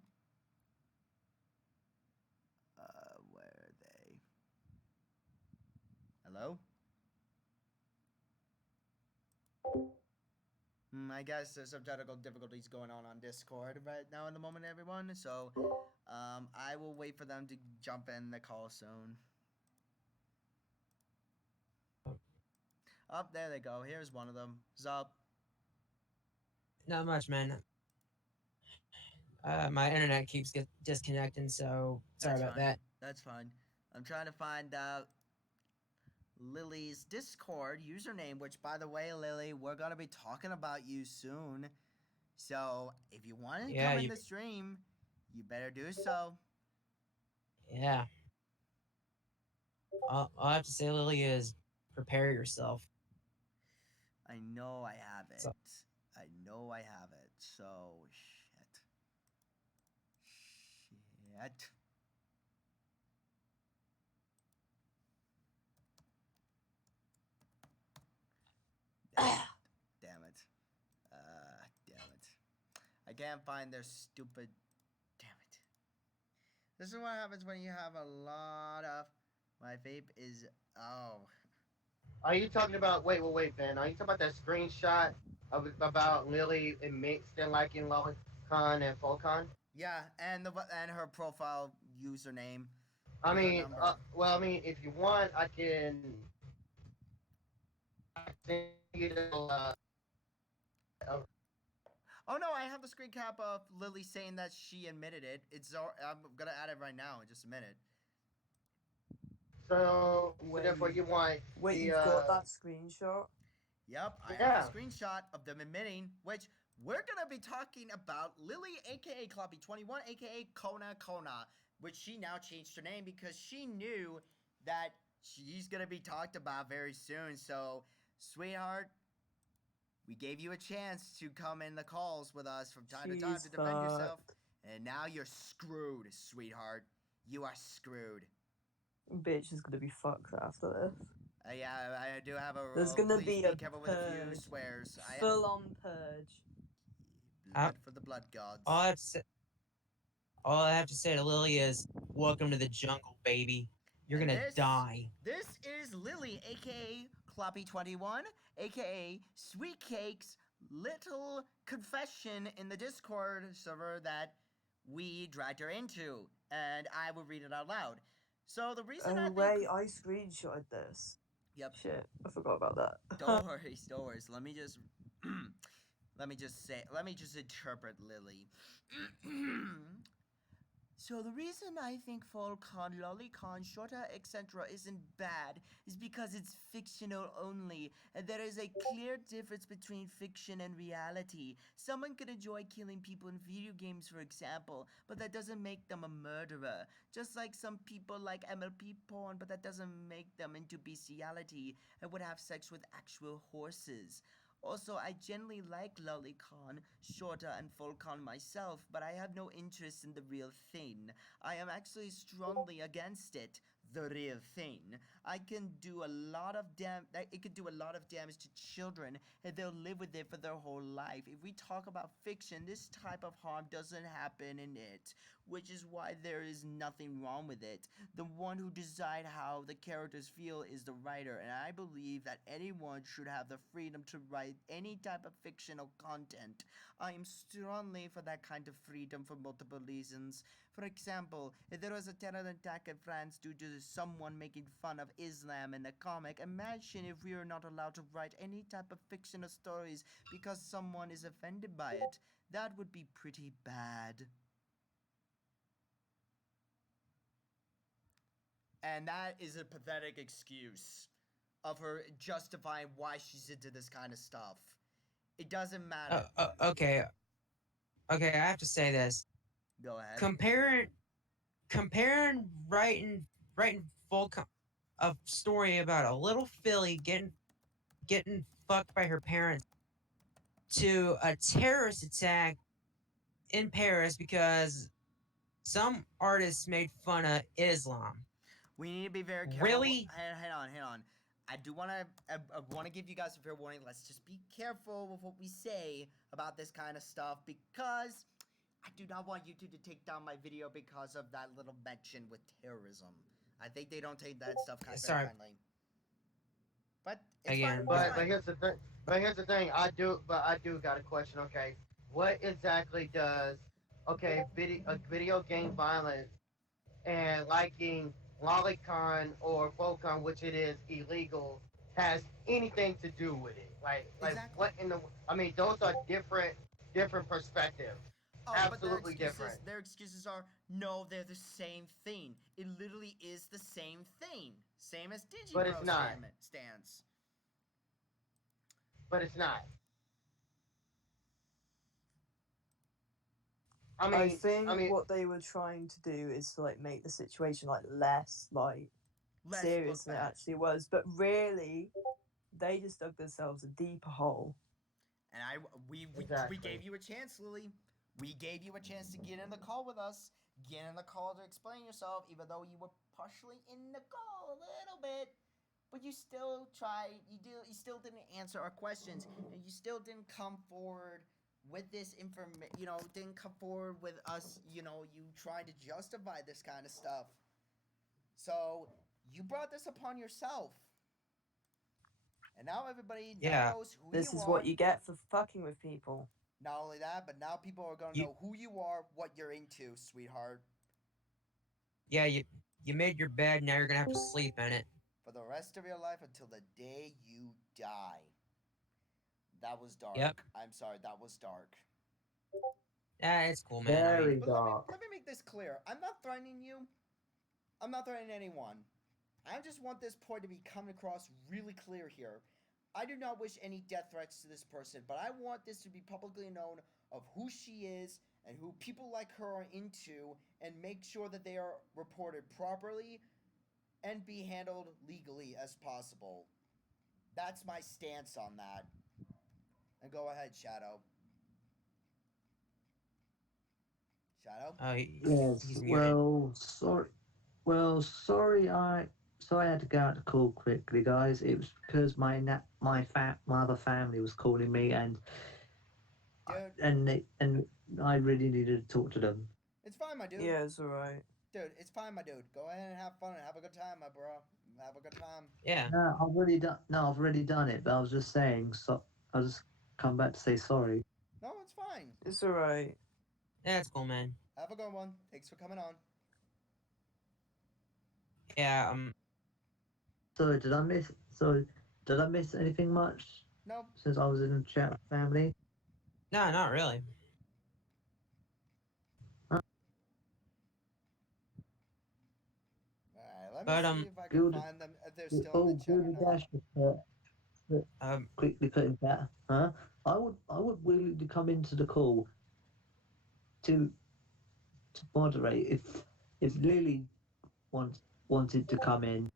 where are they? Hello? I guess there's some technical difficulties going on Discord right now in the moment, everyone. So, I will wait for them to jump in the call soon. Oh, there they go. Here's one of them. Zup. Not much, man. My internet keeps disconnecting, so sorry about fine. that. That's fine. I'm trying to find Lily's Discord username, which, by the way, Lily, we're going to be talking about you soon. So, if you want to come in the stream, you better do so. Yeah. All I have to say, Lily, is prepare yourself. I know I have it. So- I know I have it. So, shit. Shit. Damn it. Damn it. I can't find their stupid. Damn it. This is what happens when you have a lot of. My vape is. Oh. Are you talking about? Wait, Ben. Are you talking about that screenshot about Lily and mixed and liking Lolicon and Foalcon? Yeah, and her profile username. I with her mean, number. well, I mean, if you want, I can send you the, Oh no, I have the screen cap of Lily saying that she admitted it. I'm gonna add it right now in just a minute. so Wait. therefore you want Wait, the, you've got that screenshot? Yep, I Yeah. have a screenshot of them admitting, which we're gonna be talking about Lily, aka Kloppy21, aka Kona, which she now changed her name because she knew that she's gonna be talked about very soon. So, sweetheart, We gave you a chance to come in the calls with us from time to time She's to defend yourself, fucked. and now you're screwed, sweetheart. You are screwed. Bitch is gonna be fucked after this. Yeah, I do have a There's rule. gonna Please be be a careful with a few purge. swears. Full on purge. Blood for the blood gods. All I have to say to Lily is, "Welcome to the jungle, baby. You're And gonna die." This is Lily, aka Cloppy21, aka Sweet Cake's little confession in the Discord server that we dragged her into, and I will read it out loud. So the reason I Oh think, wait, I screenshotted this. yep, Shit, I forgot about that. don't worry, don't worry. So let me just, let me just interpret Lily. So the reason I think Foalcon, Lolicon, Shorta, etc. isn't bad is because it's fictional only, and there is a clear difference between fiction and reality. Someone could enjoy killing people in video games, for example, but that doesn't make them a murderer. Just like some people like MLP porn, but that doesn't make them into bestiality and would have sex with actual horses. Also, I generally like Lolicon, Shorta, and Foalcon myself, but I have no interest in the real thing. I am actually strongly against it. The real thing. I can do a lot of it could do a lot of damage to children, and they'll live with it for their whole life. If we talk about fiction, this type of harm doesn't happen in it, which is why there is nothing wrong with it. The one who decides how the characters feel is the writer, and I believe that anyone should have the freedom to write any type of fictional content. I am strongly for that kind of freedom for multiple reasons. For example, if there was a terror attack in France due to someone making fun of Islam in a comic, imagine if we are not allowed to write any type of fictional stories because someone is offended by it. That would be pretty bad. And that is a pathetic excuse of her justifying why she's into this kind of stuff. It doesn't matter. Okay, I have to say this. Go ahead. Comparing writing a story about a little filly getting fucked by her parents to a terrorist attack in Paris because some artists made fun of Islam. We need to be very careful. Really? Hang on. I want to give you guys a fair warning. Let's just be careful with what we say about this kind of stuff, because I do not want YouTube to take down my video because of that little mention with terrorism. I think they don't take that stuff kind of Sorry. kindly. But it's Again, fine. But here's the thing. I do got a question. Okay, what exactly does video game violence and liking lolicon or Foalcon, which it is illegal, has anything to do with it? Like Exactly. what in the? I mean, those are different perspectives. Absolutely different. Their excuses are, no, they're the same thing. It literally is the same thing. Same as Digibro But it's not. stance. But it's not. I think what they were trying to do is to like make the situation like less serious than it actually was, but really they just dug themselves a deeper hole. And we Exactly. gave you a chance, Lily. We gave you a chance to get in the call with us, get in the call to explain yourself, even though you were partially in the call a little bit. But you still tried. You still didn't answer our questions, and you still didn't come forward with this information. Didn't come forward with us. You tried to justify this kind of stuff. So you brought this upon yourself. And now everybody knows who you are. This is what you get for fucking with people. Not only that, but now people are going to know who you are, what you're into, sweetheart. Yeah, you made your bed, now you're gonna have to sleep in it. For the rest of your life until the day you die. That was dark. Yep. I'm sorry, that was dark. Yeah, it's cool, man. Very But dark. let me make this clear. I'm not threatening you. I'm not threatening anyone. I just want this point to be coming across really clear here. I do not wish any death threats to this person, but I want this to be publicly known of who she is and who people like her are into, and make sure that they are reported properly and be handled legally as possible. That's my stance on that. And go ahead, Shadow. Shadow? Yes. He's muted. Sorry. I had to go out the call quickly, guys. It was because my other family was calling me, and Dude, and I really needed to talk to them. it's fine, my dude. Yeah, it's alright. Dude, it's fine, my dude. Go ahead and have fun and have a good time, my bro. Have a good time. Yeah. No, I've already done. No, I've already done it. But I was just saying. So I just come back to say sorry. No, it's fine. It's alright. Yeah, it's cool, man. Have a good one. Thanks for coming on. Yeah. Sorry, did I miss? Sorry, did I miss anything much Nope. since I was in the chat with family? No, not really. Alright, let me But see if I can Good. find them, if they're still in the chat or Good not. dash. Quickly put in chat. Huh? I would willingly come into the call to moderate if Lily wanted to come in.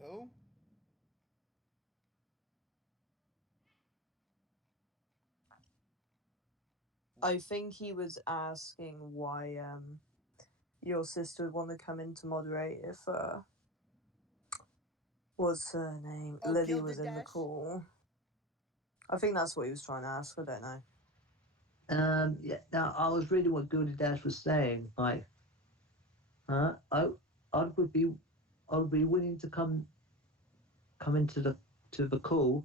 Who? I think he was asking why your sister would want to come in to moderate if what's her name? Oh, Lily Gilded was in the Dash? call. I think that's what he was trying to ask. I don't know. Yeah. Now I was reading what Good Dash was saying. Like, huh? I would be willing to come into the call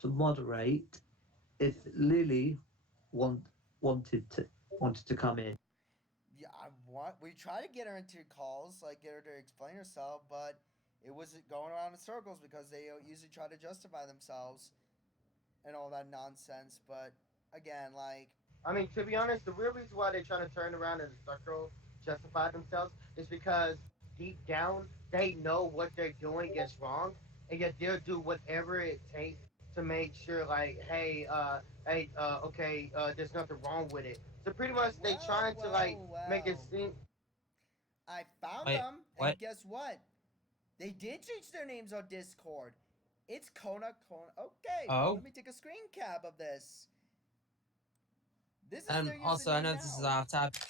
to moderate if Lily wanted to come in. Yeah, we tried to get her into calls, like get her to explain herself, but it was going around in circles because they usually try to justify themselves and all that nonsense. But again, like, I mean, to be honest, the real reason why they're trying to turn around and circle justify themselves is because deep down they know what they're doing is wrong, and yet they'll do whatever it takes to make sure, like, okay, there's nothing wrong with it. So pretty much they trying to like make it seem. I found Wait, them, what? and guess what? They did change their names on Discord. It's Kona. Okay, Oh. let me take a screen cap of this. This is their Also, I username know this is now. off topic.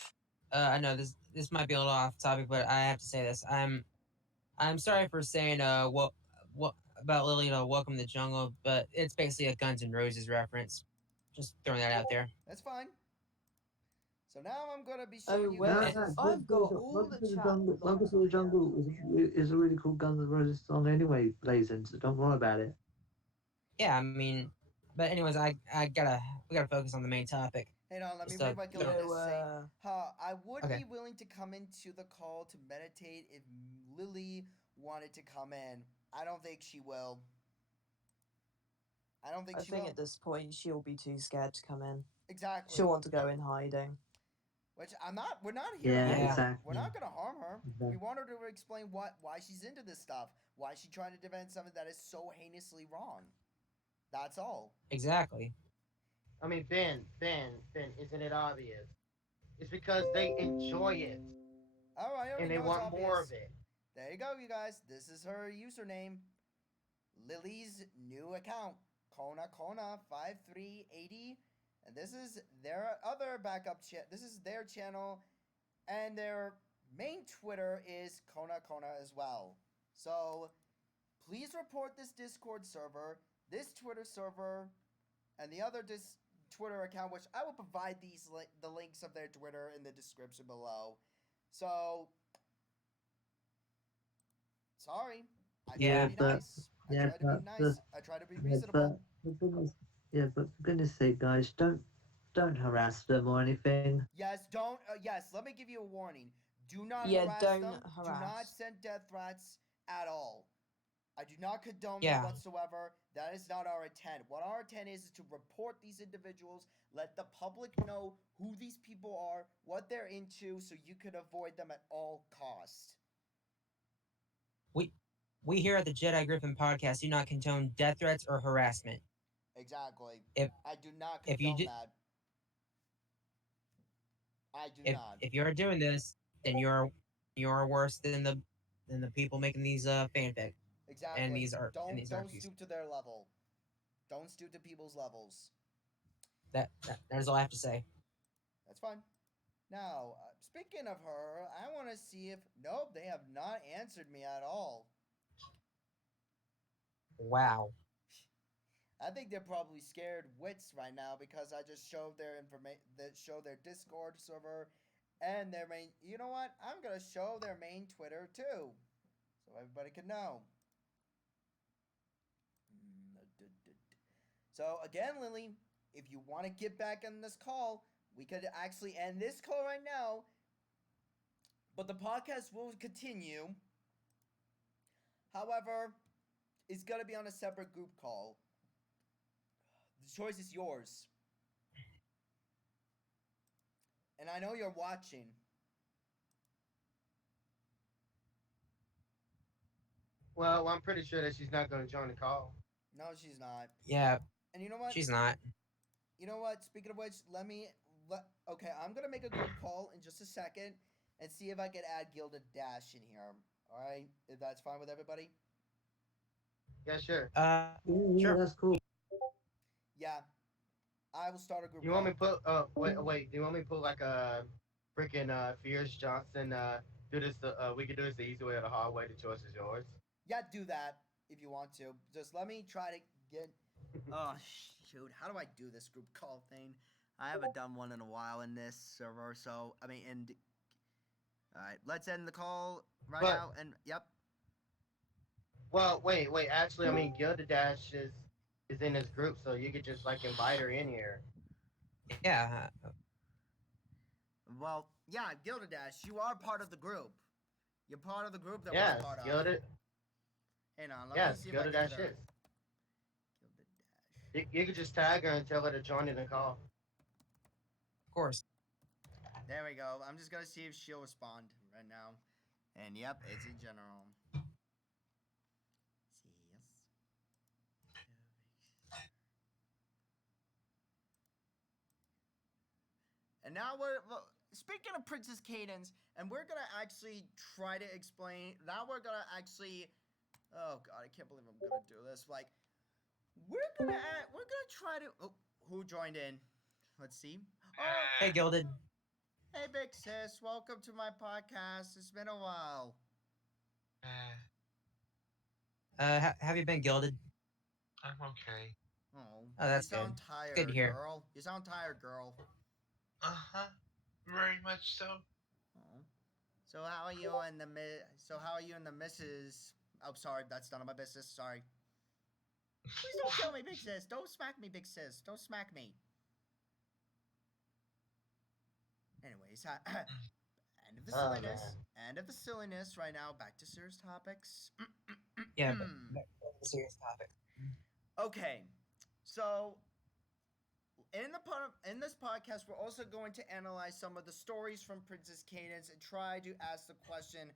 I know this might be a little off topic, but I have to say this. I'm sorry for saying what about Lily to Welcome to the Jungle, but it's basically a Guns N' Roses reference. Just throwing that out there. That's fine. So now I'm gonna be Oh showing you No, guys. wait, no, I've got all the chat Welcome logs to on the here. Jungle is a really cool Guns N' Roses song anyway, Blazing. So don't worry about it. Yeah, I mean, but anyways, we gotta focus on the main topic. Hang on, let me Just, read what Gilda Yeah, is saying. I would Okay. be willing to come into the call to meditate if Lily wanted to come in. I don't think she will. I don't think I she think will. at this point she'll be too scared to come in. Exactly. She'll want to go in hiding. Which we're not here Yeah, to harm her. exactly. We're not gonna harm her. We Exactly. want her to explain why she's into this stuff. Why she's trying to defend something that is so heinously wrong. That's all. Exactly. I mean, Ben, isn't it obvious? It's because they enjoy it Oh, I already and they know it's want obvious. more of it. There you go, you guys. This is her username. Lily's new account, Kona5380, and this is their other backup This is their channel, and their main Twitter is Kona as well. So please report this Discord server, this Twitter server, and the other Twitter account, which I will provide the links of their Twitter in the description below. So sorry. I try to be nice. I try to be nice. I try to be reasonable. But for goodness sake, guys, don't harass them or anything. Yes, don't. Yes, let me give you a warning. Do not Yeah, harass don't them. Do not harass. send death threats at all. I do not condone Yeah. them whatsoever. That is not our intent. What our intent is to report these individuals, let the public know who these people are, what they're into, so you can avoid them at all costs. We here at the Jedi Griffon podcast do not condone death threats or harassment. Exactly. If I do not if you condone do, that. I do if not. if you're doing this, then you're worse than the people making these fanfic Exactly. and these art and these art Don't pieces. stoop to their level. Don't stoop to people's levels. That is all I have to say. That's fine. Now, speaking of her, I want to see if... Nope, they have not answered me at all. Wow. I think they're probably scared wits right now because I just showed their information, show their Discord server and their main... You know what? I'm going to show their main Twitter too, so everybody can know. So again, Lily, if you want to get back on this call, we could actually end this call right now, but the podcast will continue. However, it's going to be on a separate group call. The choice is yours. And I know you're watching. Well, I'm pretty sure that she's not going to join the call. No, she's not. Yeah, And you know what? she's not. You know what? Speaking of which, okay, I'm gonna make a group call in just a second and see if I can add Gilded Dash in here. All right, if that's fine with everybody. Yeah, sure. Ooh, Sure. that's cool. Yeah, I will start a group. You want me call. to put? Wait. Do you want me to put like a freaking Fierce Johnson? Do this. We can do this the easy way or the hard way. The choice is yours. Yeah, do that if you want to. Just let me try to get. Oh shoot! How do I do this group call thing? I haven't done one in a while in this server, so I mean, all right, let's end the call right But- now. And yep. Well, wait. Actually, I mean, Gilded Dash is in this group, so you could just like invite her in here. Yeah. Well, yeah, Gilded Dash, you are part of the group. You're part of the group that Yes, we're part of. Gilded. Hang on, let Yes, me see if I Gilded can Dash get her. is. Gilded Dash. You could just tag her and tell her to join in the call. Of course. There we go. I'm just gonna see if she'll respond right now. And yep, it's in general. See, yes. And now well, speaking of Princess Cadence, and we're gonna actually try to explain. Now we're gonna actually. Oh God, I can't believe I'm gonna do this. Like, we're gonna try to. Oh, who joined in? Let's see. Oh, Hey, Gilded. hey, big sis. Welcome to my podcast. It's been a while. Have you been Gilded? I'm okay. Oh, that's you sound good. tired, Good to hear. girl. You sound tired, girl. Uh-huh. Very much so. Oh. So how are you and the missus? Oh, sorry, that's none of my business. Sorry. Please don't kill me, big sis. Don't smack me, big sis. Don't smack me. Anyways, end of the Oh, silliness. man. End of the silliness. Right now, back to serious topics. Yeah. Serious topic. Okay, so in this podcast, we're also going to analyze some of the stories from Princess Cadence and try to ask the question.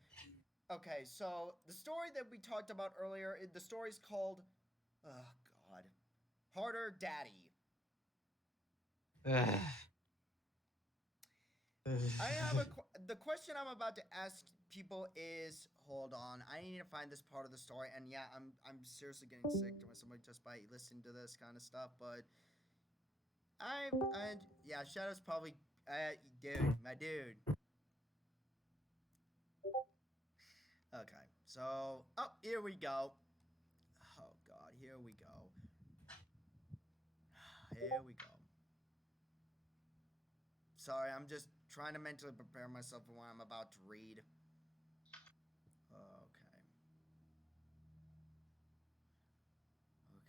Okay, so the story that we talked about earlier, the story's called, oh God, Harder Daddy. The question I'm about to ask people is, hold on, I need to find this part of the story, and yeah, I'm seriously getting sick to somebody just by listening to this kind of stuff, but yeah, Shadow's probably, dude, my dude. Okay, so, oh, here we go. Oh God, here we go. Here we go. Sorry, I'm just trying to mentally prepare myself for what I'm about to read.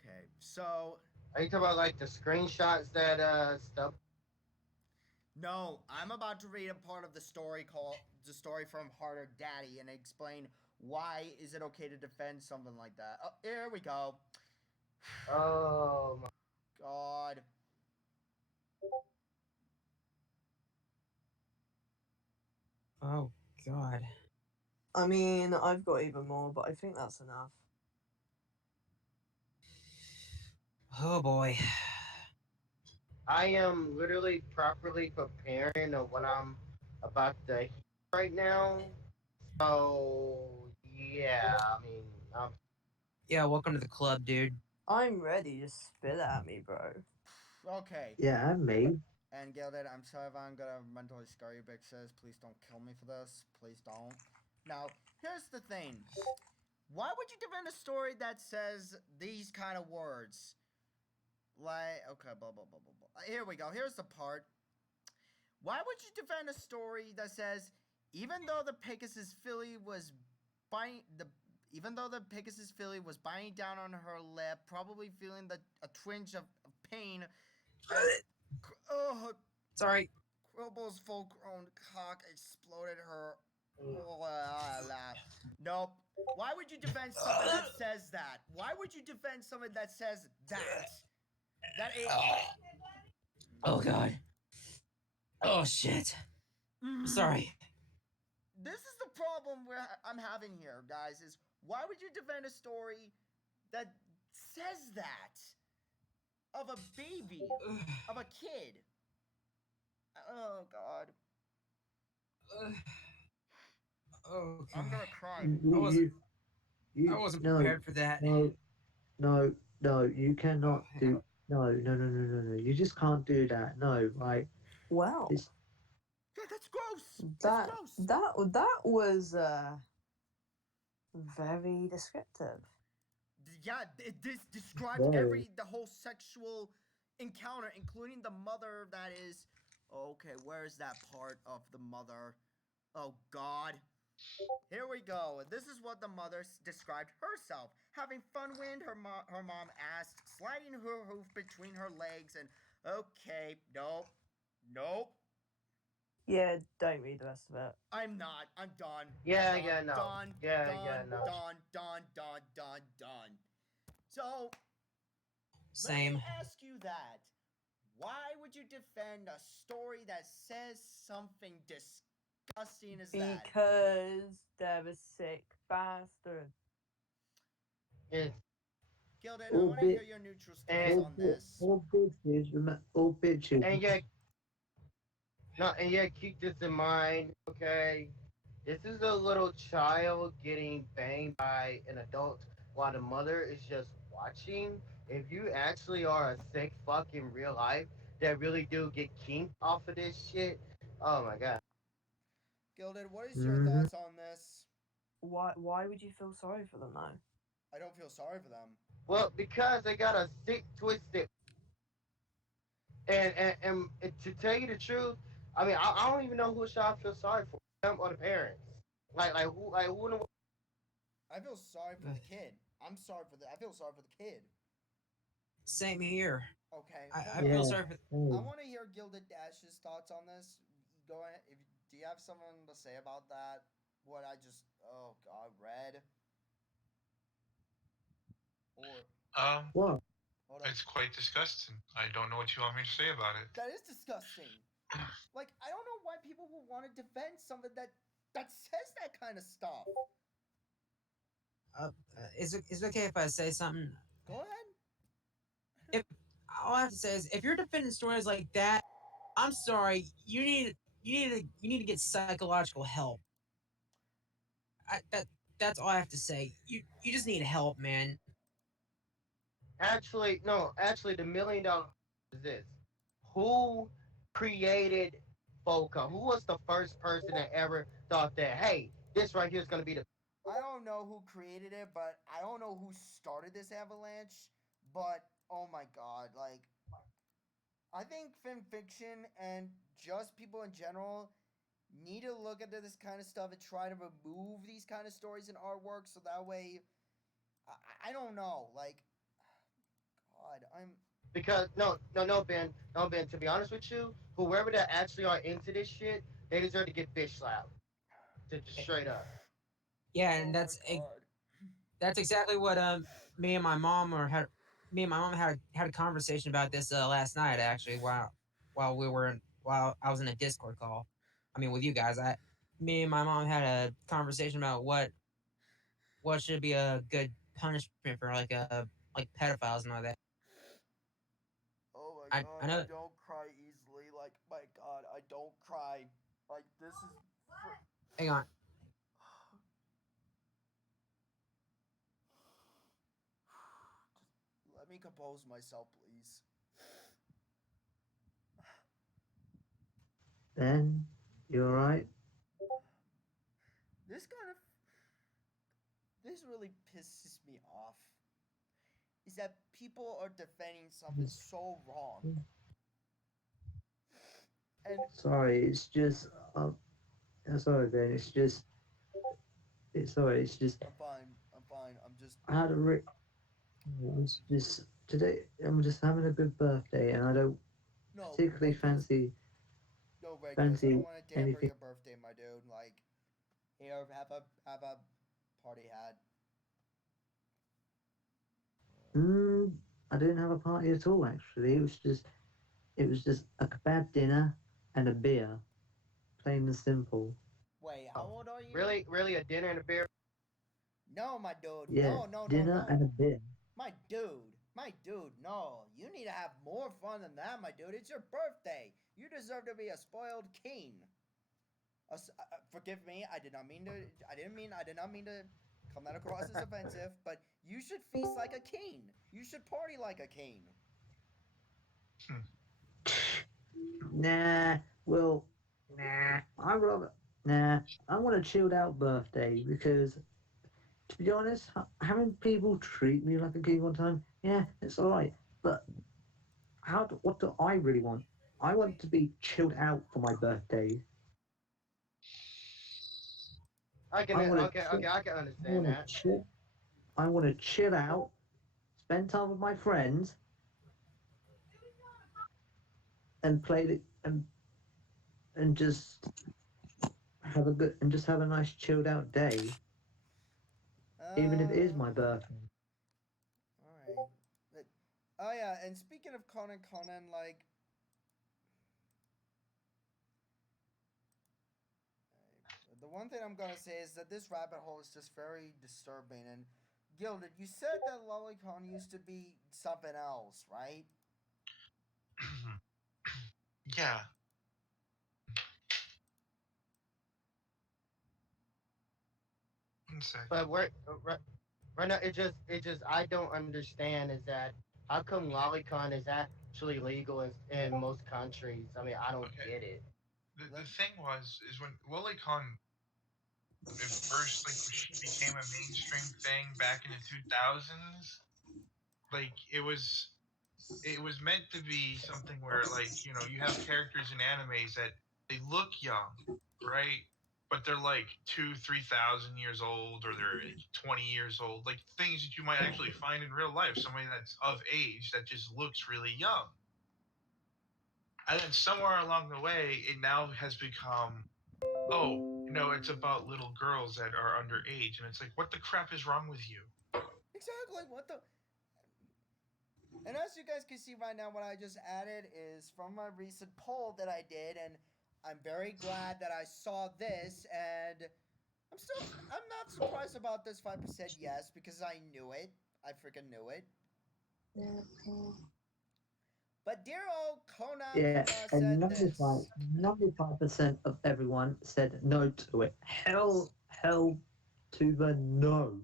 Okay, so... Are you talking about like the screenshots that stuff? No, I'm about to read a part of the story called the story from Harder Daddy and explain why is it okay to defend something like that. Oh, here we go. Oh my. God. Oh God. I mean, I've got even more, but I think that's enough. Oh boy. I am literally properly preparing of what I'm about to hear right now. So yeah, I mean, Yeah, welcome to the club, dude. I'm ready. Just spit at me, bro. Okay. Yeah, and me. And Gilded, I'm sorry if I'm gonna mentally scar you, Big Sis. Please don't kill me for this. Please don't. Now, here's the thing. Why would you defend a story that says these kind of words? Like, okay, blah, blah, blah, blah, blah. Here we go. Here's the part. Why would you defend a story that says, even though the Pegasus filly was biting even though the Pegasus filly was biting down on her lip, probably feeling a twinge of pain, oh, Sorry. Quillble's full-grown cock exploded her. Nope. Why would you defend something that says that? Why would you defend something that says that? That is. Oh god. Oh shit. Sorry. This is the problem I'm having here, guys. Is why would you defend a story that says that of a baby, of a kid? Oh god. Oh god. I'm gonna cry. I wasn't no, prepared for that. no, you cannot Oh, do. No. You just can't do that. No, right? Well, It's Yeah, that's gross. that That's gross. that was very descriptive. Yeah, this described very. the whole sexual encounter, including the mother that is. Okay, where's that part of the mother? Oh God. Here we go. This is what the mother described herself. Having fun wind, her mom asked, sliding her hoof between her legs, and okay, nope. Yeah, don't read the rest of it. I'm not. I'm done. Yeah, I'm done. yeah, no. Done. Yeah, done, yeah, no. Done. So, same. let me ask you that. Why would you defend a story that says something disgusting as that? Because they're a sick bastard. It's, Gildan, I All want to hear your neutral stance and on this. all bitches. All bitches. and yeah, no, and yeah, keep this in mind, okay? This is a little child getting banged by an adult while the mother is just watching. If you actually are a sick fuck in real life that really do get kinked off of this shit, oh my god. Gildan, what is your Mhm. thoughts on this? Why would you feel sorry for them though? I don't feel sorry for them. Well, because they got a sick, twisted, and to tell you the truth, I mean, I don't even know who should I feel sorry for, them or the parents. Who in the I feel sorry for the kid. I feel sorry for the kid. Same here. Okay. I hold Yeah. feel on. sorry for. I Oh. want to hear Gilded Dash's thoughts on this. Go ahead. Do you have something to say about that? What I just read. Or What? hold on. It's quite disgusting. I don't know what you want me to say about it. That is disgusting. Like I don't know why people would want to defend something that says that kind of stuff. Is it okay if I say something? Go ahead. If all I have to say is, if you're defending stories like that, I'm sorry. You need to get psychological help. That's all I have to say. You just need help, man. Actually, no, actually, the $1 million is this. Who created Foalcon? Who was the first person that ever thought that, hey, this right here is going to be the. I don't know who created it, but I don't know who started this avalanche. But oh my god, like I think fan fiction and just people in general need to look into this kind of stuff and try to remove these kind of stories in artwork so that way I don't know, like God, I'm Because, no, Ben, to be honest with you, whoever that actually are into this shit, they deserve to get fish slapped. Just straight up. Yeah, oh and my god. that's exactly what me and my mom or had me and my mom had a conversation about this last night actually while I was in a Discord call. I mean with you guys. Me and my mom had a conversation about what should be a good punishment for like pedophiles and all that. Oh my I god, know. I don't cry easily. Like my god, I don't cry. Like this is Hang on. me compose myself, please. Ben, you alright? This kind of this really pisses me off. Is that people are defending something so wrong. And Sorry, it's just. Sorry, Ben. It's just. Sorry, it's just. I'm fine. I'm fine. I'm just I had a. It's just today. I'm just having a good birthday, and I don't no particularly Regulus. No Regulus. I fancy don't want to damper anything. your birthday, my dude. Like, here, have a party hat. I didn't have a party at all. Actually, it was just a kebab dinner and a beer, plain and simple. Wait, how old are you? Really, a dinner and a beer? No, my dude. Yeah, No. dinner and a beer. My dude, no. You need to have more fun than that, my dude. It's your birthday. You deserve to be a spoiled king. Forgive me. I did not mean to come that across as offensive, but you should feast like a king. You should party like a king. Nah, well, nah. I want a chilled out birthday because, to be honest, having people treat me like a king one time, yeah, it's all right. But what do I really want? I want to be chilled out for my birthday. I can I want to okay, chill. I can I understand want to that. chill. I want to chill out, spend time with my friends, and play the, and just have a nice chilled out day, even if it is my birthday. Alright. Oh yeah, and speaking of Conan, like the one thing I'm gonna say is that this rabbit hole is just very disturbing. And Gilded, you said that Lolicon used to be something else, right? Yeah. One sec. But right now, it just I don't understand is that how come lolicon is actually legal in most countries? I mean, I don't Okay. get it. The thing is when Lolicon it first became a mainstream thing back in the 2000s, like it was meant to be something where you have characters in animes that they look young, right? But they're like 2,000-3,000 years old, or they're like 20 years old, like things that you might actually find in real life. Somebody that's of age that just looks really young. And then somewhere along the way, it now has become, oh, it's about little girls that are underage, and it's like, what the crap is wrong with you? Exactly. What the? And as you guys can see right now, what I just added is from my recent poll that I did, and I'm very glad that I saw this, and I'm not surprised about this 5% yes, because I knew it. I freaking knew it. But dear old Yeah, said and this. 95% of everyone said no to it. Hell to the no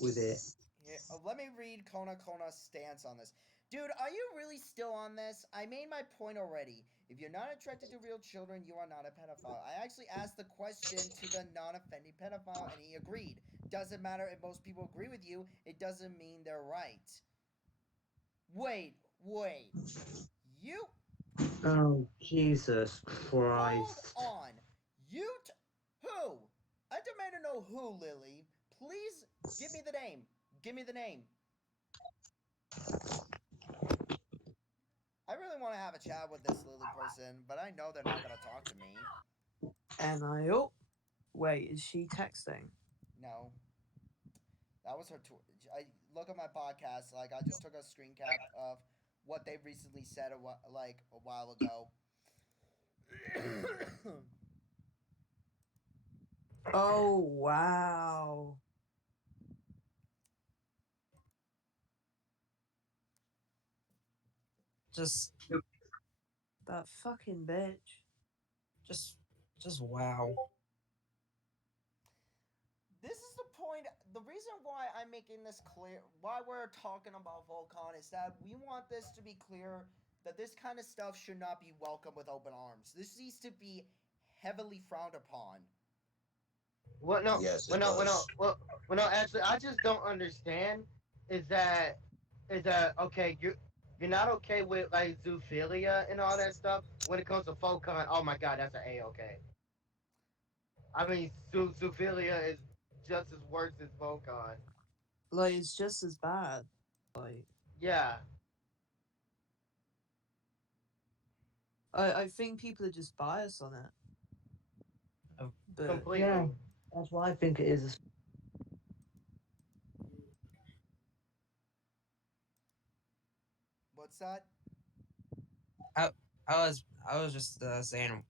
with it. Here, let me read Kona's stance on this. Dude, are you really still on this? I made my point already. If you're not attracted to real children, you are not a pedophile. I actually asked the question to the non-offending pedophile, and he agreed. Doesn't matter if most people agree with you, it doesn't mean they're right. Wait. You... Oh, Jesus Christ. Hold on. Who? I demand to know who, Lily. Please give me the name. Give me the name. I really want to have a chat with this Lily person, but I know they're not going to talk to me. NIO. Wait, is she texting? No. That was her... I look at my podcast. Like, I just took a screen cap of what they recently said a while ago. Oh, wow. Just that fucking bitch. Just wow. This is the point the reason why I'm making this clear, why we're talking about Foalcon, is that we want this to be clear that this kind of stuff should not be welcomed with open arms. This needs to be heavily frowned upon. Well, no, Yes, well, it no, well, no, does. well, no. Actually, I just don't understand. Is that okay? You're not okay with like zoophilia and all that stuff when it comes to Foalcon. Oh my God, that's an A-okay. I mean, zoophilia is just as worse as Foalcon. Like it's just as bad. Like Yeah, I think people are just biased on it. Oh. But completely. Yeah, that's what I think it is. What's that? I I was just saying,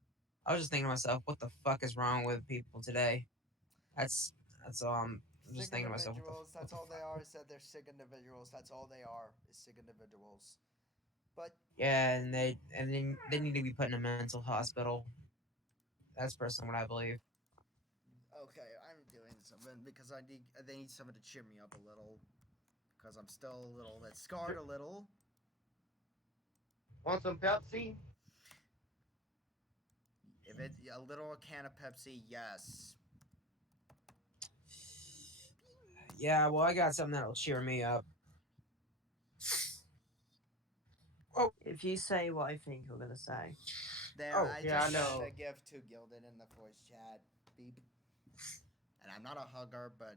I was just thinking to myself, what the fuck is wrong with people today? That's that's all. I'm just Sick thinking to myself, individuals, what that's the all they fuck? are. Said they're sick individuals. That's all they are, is sick individuals. But Yeah, and they need to be put in a mental hospital. That's personally what I believe. okay, I'm doing something because they need someone to cheer me up a little because I'm still a little bit scarred a little. Want some Pepsi? If it's a little can of Pepsi, yes. Yeah, well, I got something that'll cheer me up. Oh, if you say what I think you're gonna say, There, oh, I Yeah, I just sent know. a gift to Gilded in the voice chat. Beep. And I'm not a hugger, but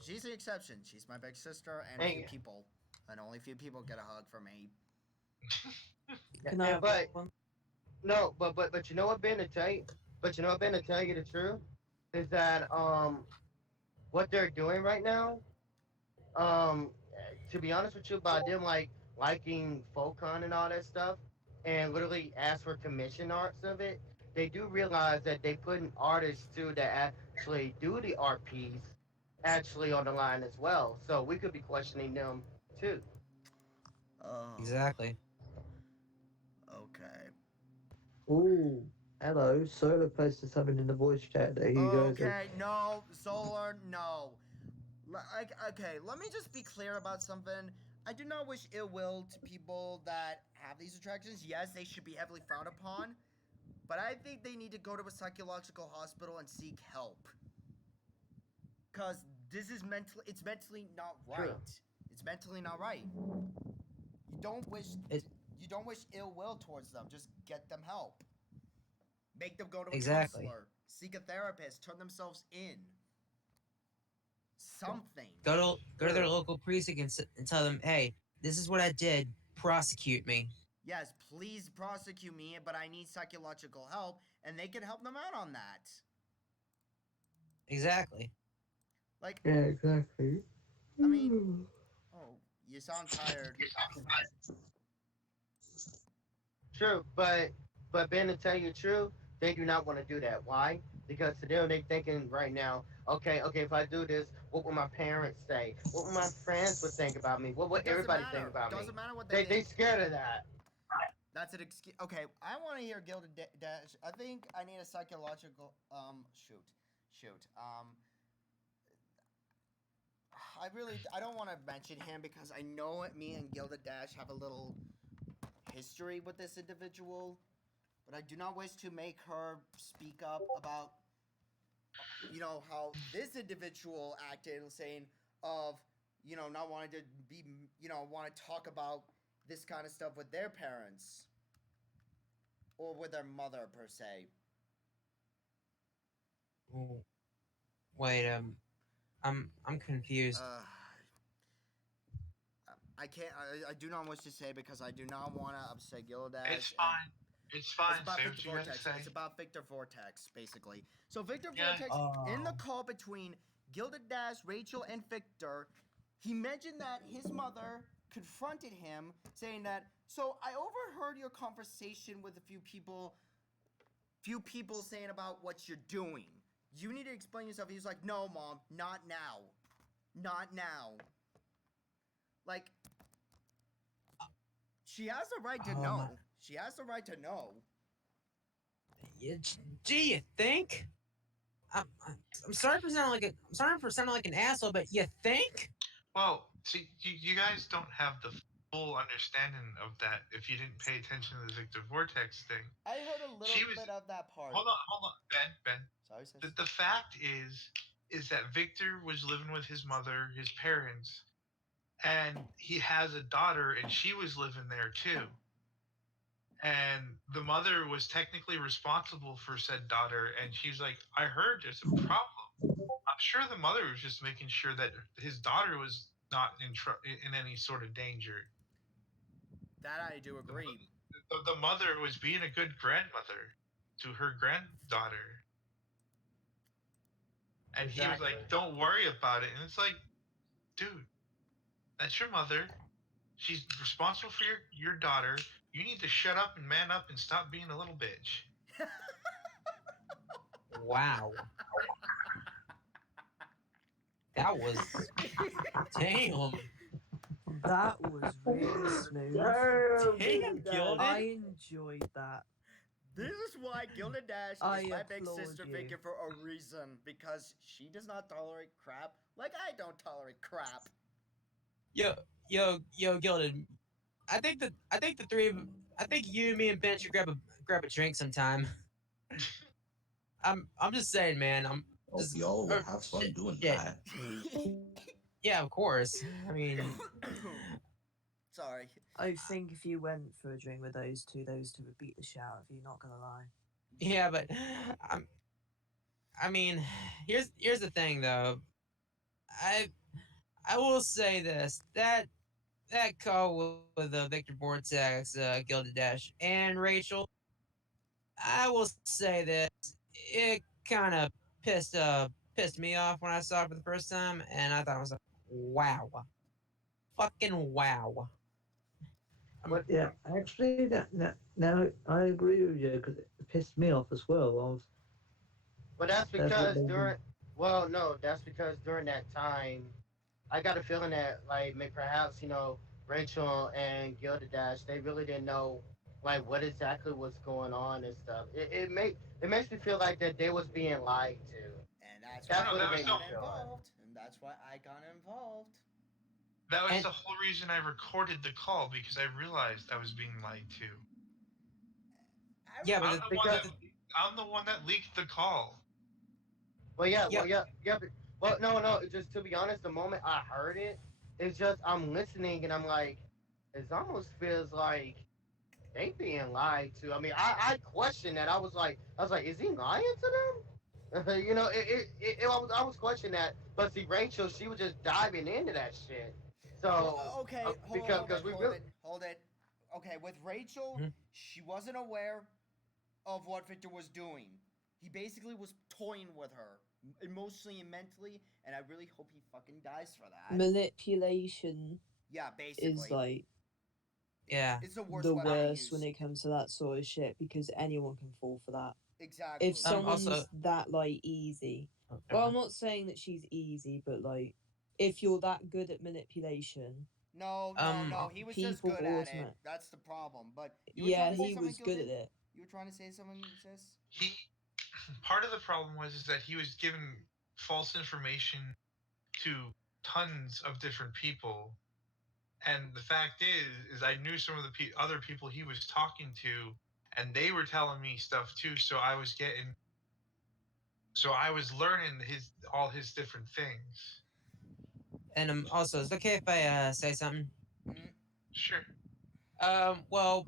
she's the exception. She's my big sister and a few Hey, people. And only a few people get a hug from me. can I hey, have but one? no, but you know what, Ben? To tell you, but you know what, Ben? To tell you the truth, is that what they're doing right now, um, to be honest with you, by them like liking Folcon and all that stuff, and literally ask for commission arts of it, they do realize that they putting artists too that actually do the RPs actually on the line as well. So we could be questioning them too. Oh, exactly. okay. Ooh, hello. Solo posted something in the voice chat that he goes, Okay, no, Solar, no. Like, okay, let me just be clear about something. I do not wish ill will to people that have these attractions. Yes, they should be heavily frowned upon, but I think they need to go to a psychological hospital and seek help. Cause this is it's mentally not right. True. It's mentally not right. You don't wish It you don't wish ill will towards them. Just get them help. Make them go to a exactly. counselor, seek a therapist, turn themselves in. Something. Go to their True. local precinct and tell them, hey, this is what I did. Prosecute me. Yes, please prosecute me, but I need psychological help, and they can help them out on that. Exactly. Like, yeah, exactly. I mean, oh, you sound tired. True, but Ben, to tell you the truth, they do not want to do that. Why? Because to them, they thinking right now, okay, if I do this, what will my parents say? What will my friends would think about me? What would It doesn't everybody think matter. about me? Doesn't matter what they They think. scared of that. That's an excuse. Okay, I want to hear Gilded Dash. I think I need a psychological. Shoot. I don't want to mention him because I know me and Gilded Dash have a little history with this individual, but I do not wish to make her speak up about, how this individual acted, saying of, not wanting to be, want to talk about this kind of stuff with their parents or with their mother per se. Oh, wait, I'm confused. I can't. I do not wish to say because I do not want to upset Gildash. It's fine. It's fine. It's about Say Victor what you gotta Vortex. say. It's about Victor Vortex, basically. So Victor Yeah. Vortex, in the Oh. call between Gilded Dash, Rachel, and Victor, he mentioned that his mother confronted him, saying that, so I overheard your conversation with a few people saying about what you're doing. You need to explain yourself. He was like, no, Mom, not now. Not now. Like, she has the right to Oh know. my. She has the right to know. Do you think? I'm, I'm sorry for sounding like an asshole, but you think? Well, see, you guys don't have the full understanding of that if you didn't pay attention to the Victor Vortex thing. I heard a little She was. bit of that part. Hold on, Ben. Sorry, sis. The fact is that Victor was living with his mother, his parents, and he has a daughter, and she was living there too. And the mother was technically responsible for said daughter, and she's like, I heard there's a problem. I'm sure the mother was just making sure that his daughter was not in any sort of danger. That I do agree. The mother was being a good grandmother to her granddaughter. And he was Exactly. like, don't worry about it. And it's like, dude, that's your mother. She's responsible for your daughter. You need to shut up and man up and stop being a little bitch. Wow. That was damn. That was really smooth. Damn, Gilded. I enjoyed that. This is why Gilded Dash I is my big applaud sister you. figure for a reason. Because she does not tolerate crap like I don't tolerate crap. Yo, Gilded. I think the three of I think you, me, and Ben should grab a drink sometime. I'm just saying, man. I'm just Yo, or have fun shit, doing shit. that. Yeah, of course. I mean, Sorry. I think if you went for a drink with those two would beat the shit out of you, not gonna lie. yeah, but I mean, here's the thing though. I will say this that call with Victor Vortex, Gilded Dash, and Rachel. I will say this. It kind of pissed me off when I saw it for the first time, and I thought I was like, wow, fucking wow. But yeah, actually, now I agree with you because it pissed me off as well. But that's That's what because they during. Well, no, that's because during that time, I got a feeling that like maybe perhaps Rachel and Gilded Dash they really didn't know like what exactly was going on and stuff. It makes me feel like that they was being lied to. And that's That's why what it I made me got feel like. involved. And that's why I got involved. That was And the whole reason I recorded the call because I realized I was being lied to. I yeah, but Because I'm the one that leaked the call. yeah, well, no. It's just to be honest, the moment I heard it, it's just I'm listening and I'm like, it almost feels like they being lied to. I mean, I questioned that. I was like, is he lying to them? I was questioning that. But see, Rachel, she was just diving into that shit. So Well, okay, because we really hold it. Okay, with Rachel, Mhm. she wasn't aware of what Victor was doing. He basically was toying with her, emotionally and mentally, and I really hope he fucking dies for that. Manipulation Yeah, is basically. like yeah. It's the worst the weapon to worst use. when it comes to that sort of shit because anyone can fall for that. Exactly. If someone's Also, that like easy, well, I'm not saying that she's easy, but like if you're that good at manipulation, No, um, he was just people good at it. automatic. That's the problem. But you were Yeah, trying to say he something, was good at Gilded? it. You were trying to say something, sis? He part of the problem was that he was giving false information to tons of different people, and the fact is I knew some of the other people he was talking to, and they were telling me stuff too. So I was learning all his different things. and also, is it okay if I say something? Mm, Sure. Well,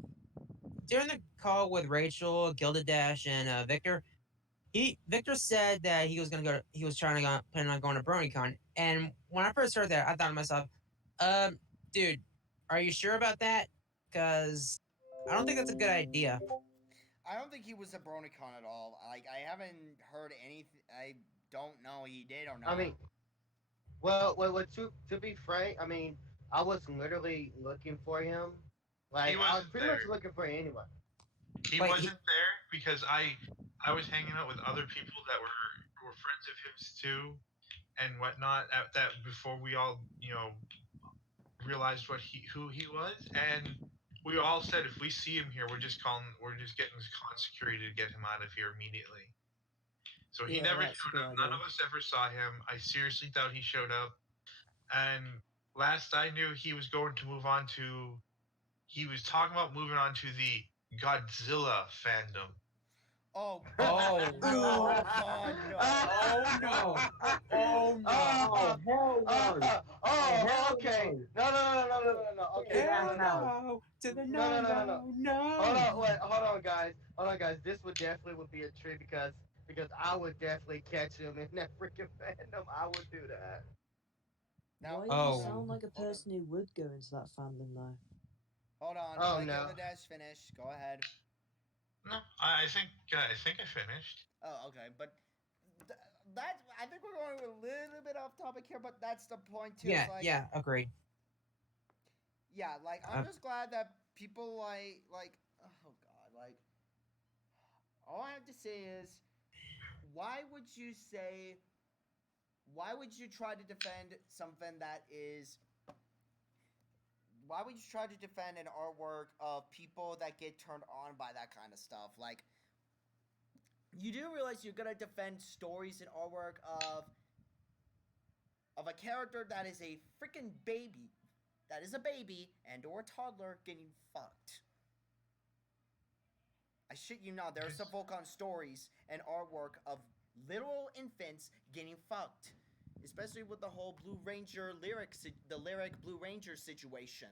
during the call with Rachel, Gilded Dash, and Victor, Victor said that he was trying to planning on going to BronyCon, and when I first heard that, I thought to myself, dude, are you sure about that? Because I don't think that's a good idea. I don't think he was a BronyCon at all. Like, I haven't heard anything. I don't know he did or not. I mean, to be frank, I mean, I was literally looking for him. He Like I was wasn't pretty much there. looking for anyone. He Wait, wasn't there because I was hanging out with other people that were friends of his too and whatnot at that before we all realized who he was, and we all said if we see him here we're just getting this con security to get him out of here immediately. So he Yeah, never that's a showed good up. None idea. of us ever saw him. I seriously thought he showed up. And last I knew, he was going to move on to. He was talking about moving on to the Godzilla fandom. Oh Oh God, no! no, God, no. Oh no! Oh no! Oh, hell no! Oh, hell okay. no! No. Okay, Get no, out now! No to the no, no, no, no, no. Hold no! on, wait, hold on, guys. This would definitely would be a treat because I would definitely catch him in that freaking fandom. I would do that. Now, Why do you Oh. sound like a hold on. person who would go into that fandom though? Hold on, Oh, let no. Go the Dash finish. Go ahead. No, I think I finished. Oh, okay, but that's. I think we're going a little bit off topic here, but that's the point too. Yeah, It's like, yeah, agreed. yeah, like I'm just glad that people like. Oh God, like. All I have to say is, why would you say? Why would you try to defend something that is? Why would you try to defend an artwork of people that get turned on by that kind of stuff? Like, you do realize you're gonna defend stories and artwork of a character that is a freaking baby, that is a baby and or a toddler getting fucked. I shit you not, there are some Foalcon stories and artwork of literal infants getting fucked, especially with the whole Blue Ranger the lyric Blue Ranger situation.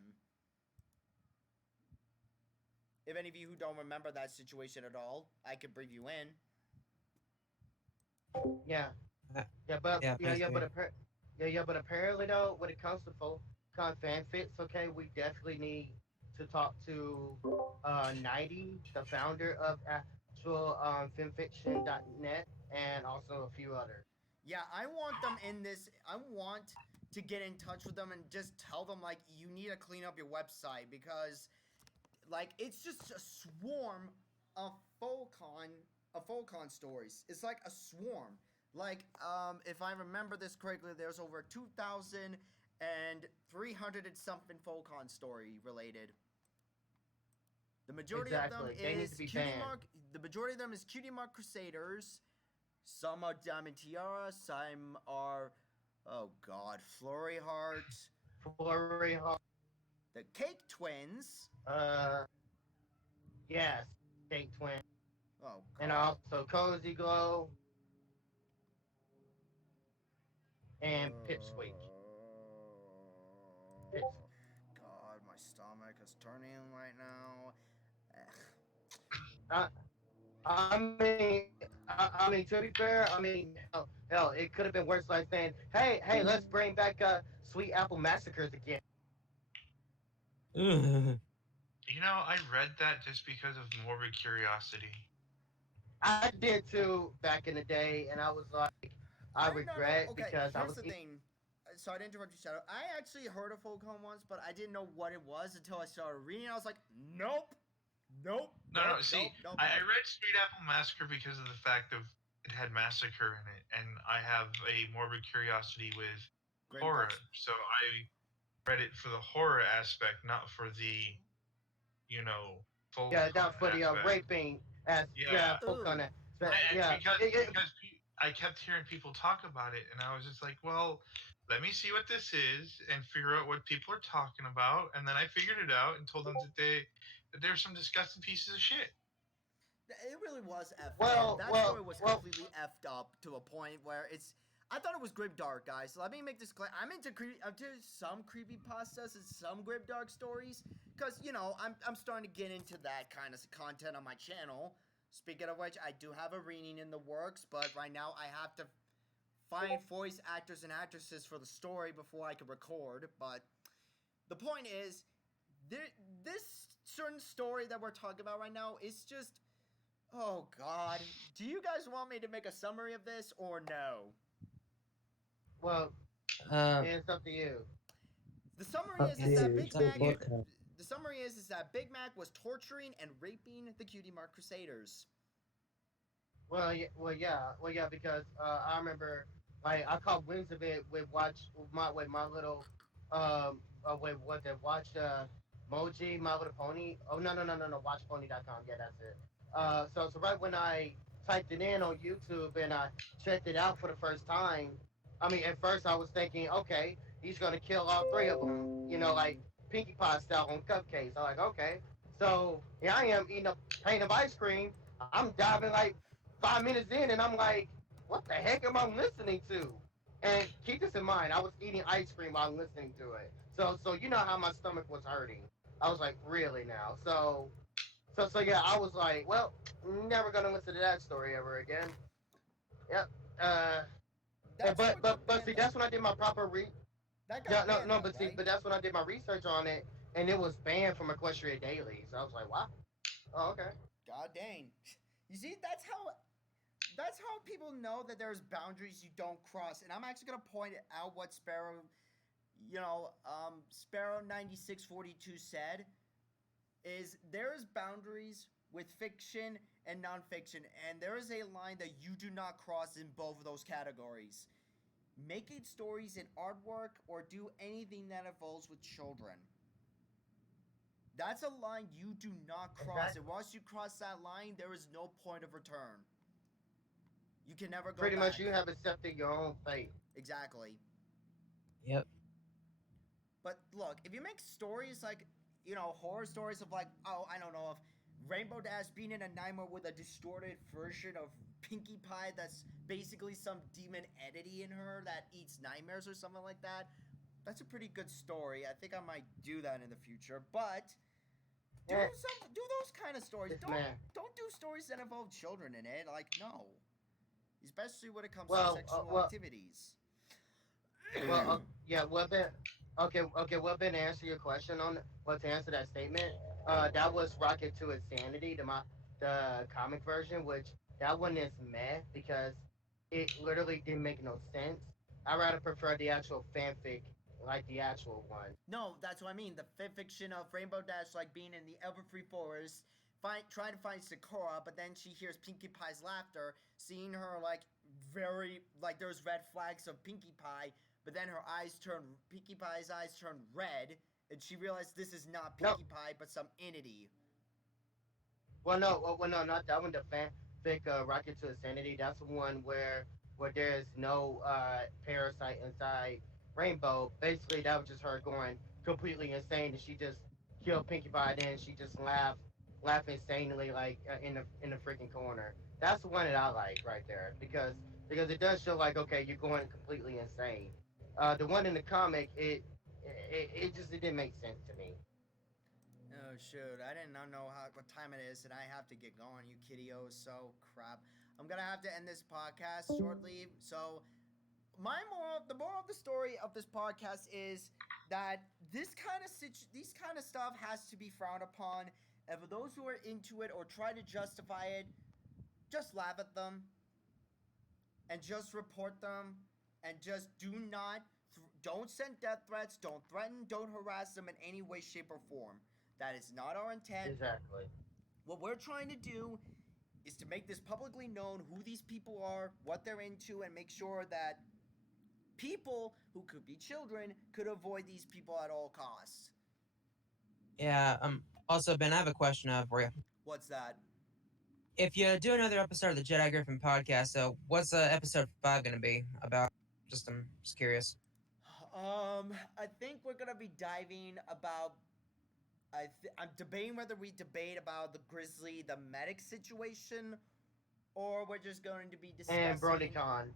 If any of you who don't remember that situation at all, I could bring you in. Yeah. Uh, But yeah, please do. but apparently though, when it comes to Foalcon fanfics, okay, we definitely need to talk to 90, the founder of actual fanfiction.net, and also a few others. Yeah, I want them in this. I want to get in touch with them and just tell them, like, you need to clean up your website because, like, it's just a swarm of Foalcon stories. It's like a swarm. Like, if I remember this correctly, there's over 2,300 and something Foalcon story related. The majority of them Exactly. They need is to be Cutie banned. Mark. The majority of them is Cutie Mark Crusaders. Some are Diamond Tiara. Some are, oh God, Flurry Heart. Flurry Heart. The Cake Twins. Yes, Cake Twin, Oh and God. also Cozy Glow and Pipsqueak. Pips. God, my stomach is turning right now. I mean, to be fair, I mean, hell, it could have been worse. Like saying, hey, let's bring back Sweet Apple Massacres again. You know, I read that just because of morbid curiosity. I did too back in the day, and I was like, I regret Okay, because I here's was. the thing. Sorry to interrupt you, Shadow. I actually heard of Foalcon once, but I didn't know what it was until I started reading. I was like, nope. No, see, I read Sweet Apple Massacre because of the fact of it had massacre in it, and I have a morbid curiosity with Grim horror, books. so I read it for the horror aspect, not for the, full. Yeah, not for the aspect. raping as full Ooh. aspect. And Yeah, because I kept hearing people talk about it, and I was just like, well, let me see what this is and figure out what people are talking about, and then I figured it out and told them that there were some disgusting pieces of shit. It really was effed Well, up. That well, story was well- completely effed up to a point where it's. I thought it was grimdark, guys. Let me make this clear. I'm into some creepypastas and some grimdark stories, because I'm starting to get into that kind of content on my channel. Speaking of which, I do have a reading in the works, but right now I have to find voice actors and actresses for the story before I can record. But the point is, this certain story that we're talking about right now is just. Oh God. Do you guys want me to make a summary of this or no? well, Uh, it's up to you. The summary Up is to that you, Big it's your Mac. podcast. The summary is that Big Mac was torturing and raping the Cutie Mark Crusaders. Well, yeah, because I remember, like, I caught winds of it with my little, watch Moji, My Little Pony. Oh no, watchpony.com. Yeah, that's it. So right when I typed it in on YouTube and I checked it out for the first time. I mean, at first I was thinking, okay, he's gonna kill all three of them, like Pinkie Pie style on cupcakes. I'm like, okay. So here I am eating a pane of ice cream. I'm diving like 5 minutes in, and I'm like, what the heck am I listening to? And keep this in mind, I was eating ice cream while listening to it. So you know how my stomach was hurting. I was like, really now? So yeah, I was like, well, never gonna listen to that story ever again. Yep. That's But what got see, banned, though. that's when I did my proper That no got no banned, no. though, But see, right? but that's when I did my research on it, and it was banned from Equestria Daily. So I was like, wow. Oh, okay. God dang. You see, that's how people know that there's boundaries you don't cross. And I'm actually gonna point out what Sparrow 9642 said is there's boundaries with fiction and nonfiction, and there is a line that you do not cross in both of those categories. Making stories in artwork or do anything that involves with children. That's a line you do not cross. And once you cross that line, there is no point of return. You can never go Pretty back. much, you have accepted your own fate. Exactly. Yep. But look, if you make stories like, horror stories of like, oh, I don't know, of Rainbow Dash being in a nightmare with a distorted version of Pinkie Pie that's basically some demon entity in her that eats nightmares or something like that, that's a pretty good story. I think I might do that in the future. But do those kind of stories. Don't do stories that involve children in it. Like, no. Especially when it comes to sexual activities. Yeah. Well, Ben. Okay. Well, Ben, to answer your question to answer that statement, that was Rocket to Insanity, the comic version, which that one is meh because it literally didn't make no sense. I rather prefer the actual fanfic, like the actual one. No, that's what I mean. The fanfiction of Rainbow Dash, like being in the Everfree Forest, trying to find Sakura, but then she hears Pinkie Pie's laughter, seeing her there's red flags of Pinkie Pie, but then Pinkie Pie's eyes turn red, and she realized this is not Pinkie Pie, but some entity. Well, no, not that one. The fanfic Rocket to Insanity. That's the one where there's no parasite inside Rainbow. Basically, that was just her going completely insane, and she just killed Pinkie Pie. Then she just laugh insanely like in the freaking corner. That's the one that I like right there because it does show like okay, you're going completely insane. The one in the comic, it didn't make sense to me. Oh shoot! I did not know what time it is, and I have to get going, you kiddios. So crap. I'm gonna have to end this podcast shortly. So the moral of the story of this podcast is that these kind of stuff has to be frowned upon. And for those who are into it or try to justify it, just laugh at them and just report them and just don't send death threats, don't threaten, don't harass them in any way, shape, or form. That is not our intent. Exactly. What we're trying to do is to make this publicly known who these people are, what they're into, and make sure that people who could be children could avoid these people at all costs. Yeah. Also, Ben, I have a question for you. What's that? If you do another episode of the Jedi Griffin podcast, so what's episode 5 going to be about? I'm just curious. I think we're gonna be diving about. I'm debating whether we debate about the Grizzly, the medic situation, or we're just going to be discussing. And BronyCon.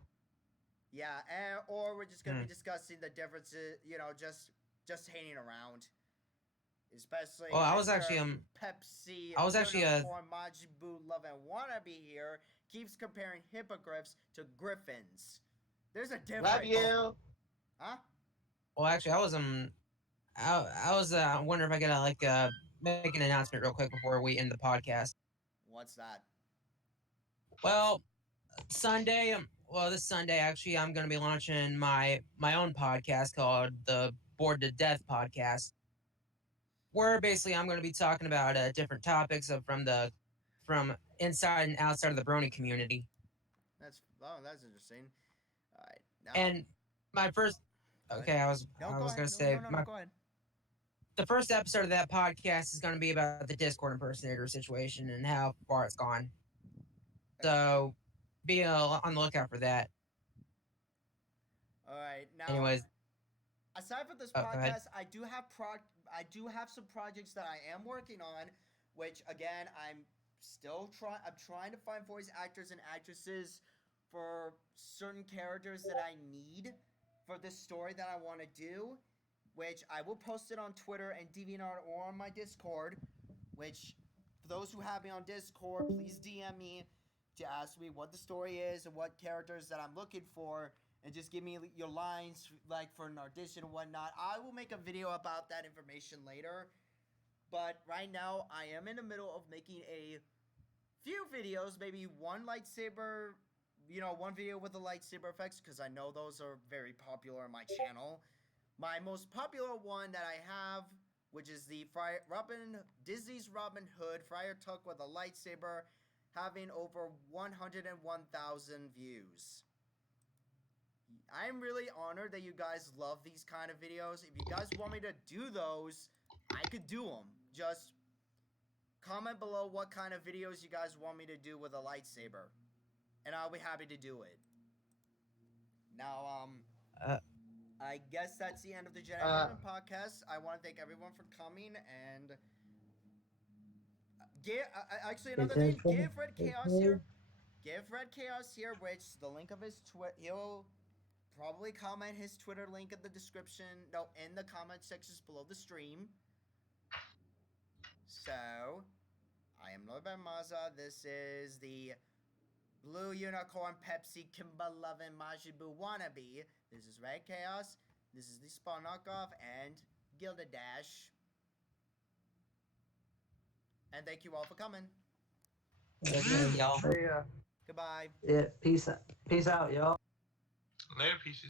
Yeah, or we're just gonna be discussing the differences. Just hanging around. Especially. Well, I was actually Pepsi. I was actually Majibu Love and Wannabe here keeps comparing hippogriffs to griffins. There's a difference. Love you. Huh? Well, actually, I was wondering if I could make an announcement real quick before we end the podcast. What's that? Well, this Sunday actually, I'm going to be launching my own podcast called the Bored to Death podcast, where basically I'm going to be talking about different topics from inside and outside of the Brony community. That's interesting. All right. Now, And my first. Okay, I was going to say go ahead. The first episode of that podcast is going to be about the Discord impersonator situation and how far it's gone. So be on the lookout for that. All right. Now, Anyways, aside from this go ahead. podcast, I do have some projects that I am working on, which again I'm trying to find voice actors and actresses for certain characters that I need for this story that I want to do, which I will post it on Twitter and DeviantArt or on my Discord, which for those who have me on Discord, please DM me to ask me what the story is and what characters that I'm looking for, and just give me your lines like for an audition and whatnot. I will make a video about that information later. But right now, I am in the middle of making a few videos, maybe one lightsaber, one video with the lightsaber effects, because I know those are very popular on my channel. My most popular one that I have, which is the Disney's Robin Hood Friar Tuck with a lightsaber, having over 101,000 views. I'm really honored that you guys love these kind of videos. If you guys want me to do those, I could do them. Just comment below what kind of videos you guys want me to do with a lightsaber, and I'll be happy to do it. Now, I guess that's the end of the Jedi Griffon podcast. I want to thank everyone for coming, and actually another thing, give Red Chaos here. Give Red Chaos here, which the link of his he'll probably comment his Twitter link in the description, no, in the comment sections below the stream. So, I am Norbert Maza. This is the Blue Unicorn Pepsi Kimbelovin Majibu Wannabe. This is Red Chaos. This is the Spawn Knockoff and Gildadash. And thank you all for coming. Y'all. Yeah. Goodbye. Yeah. Peace out, y'all. Later, pieces.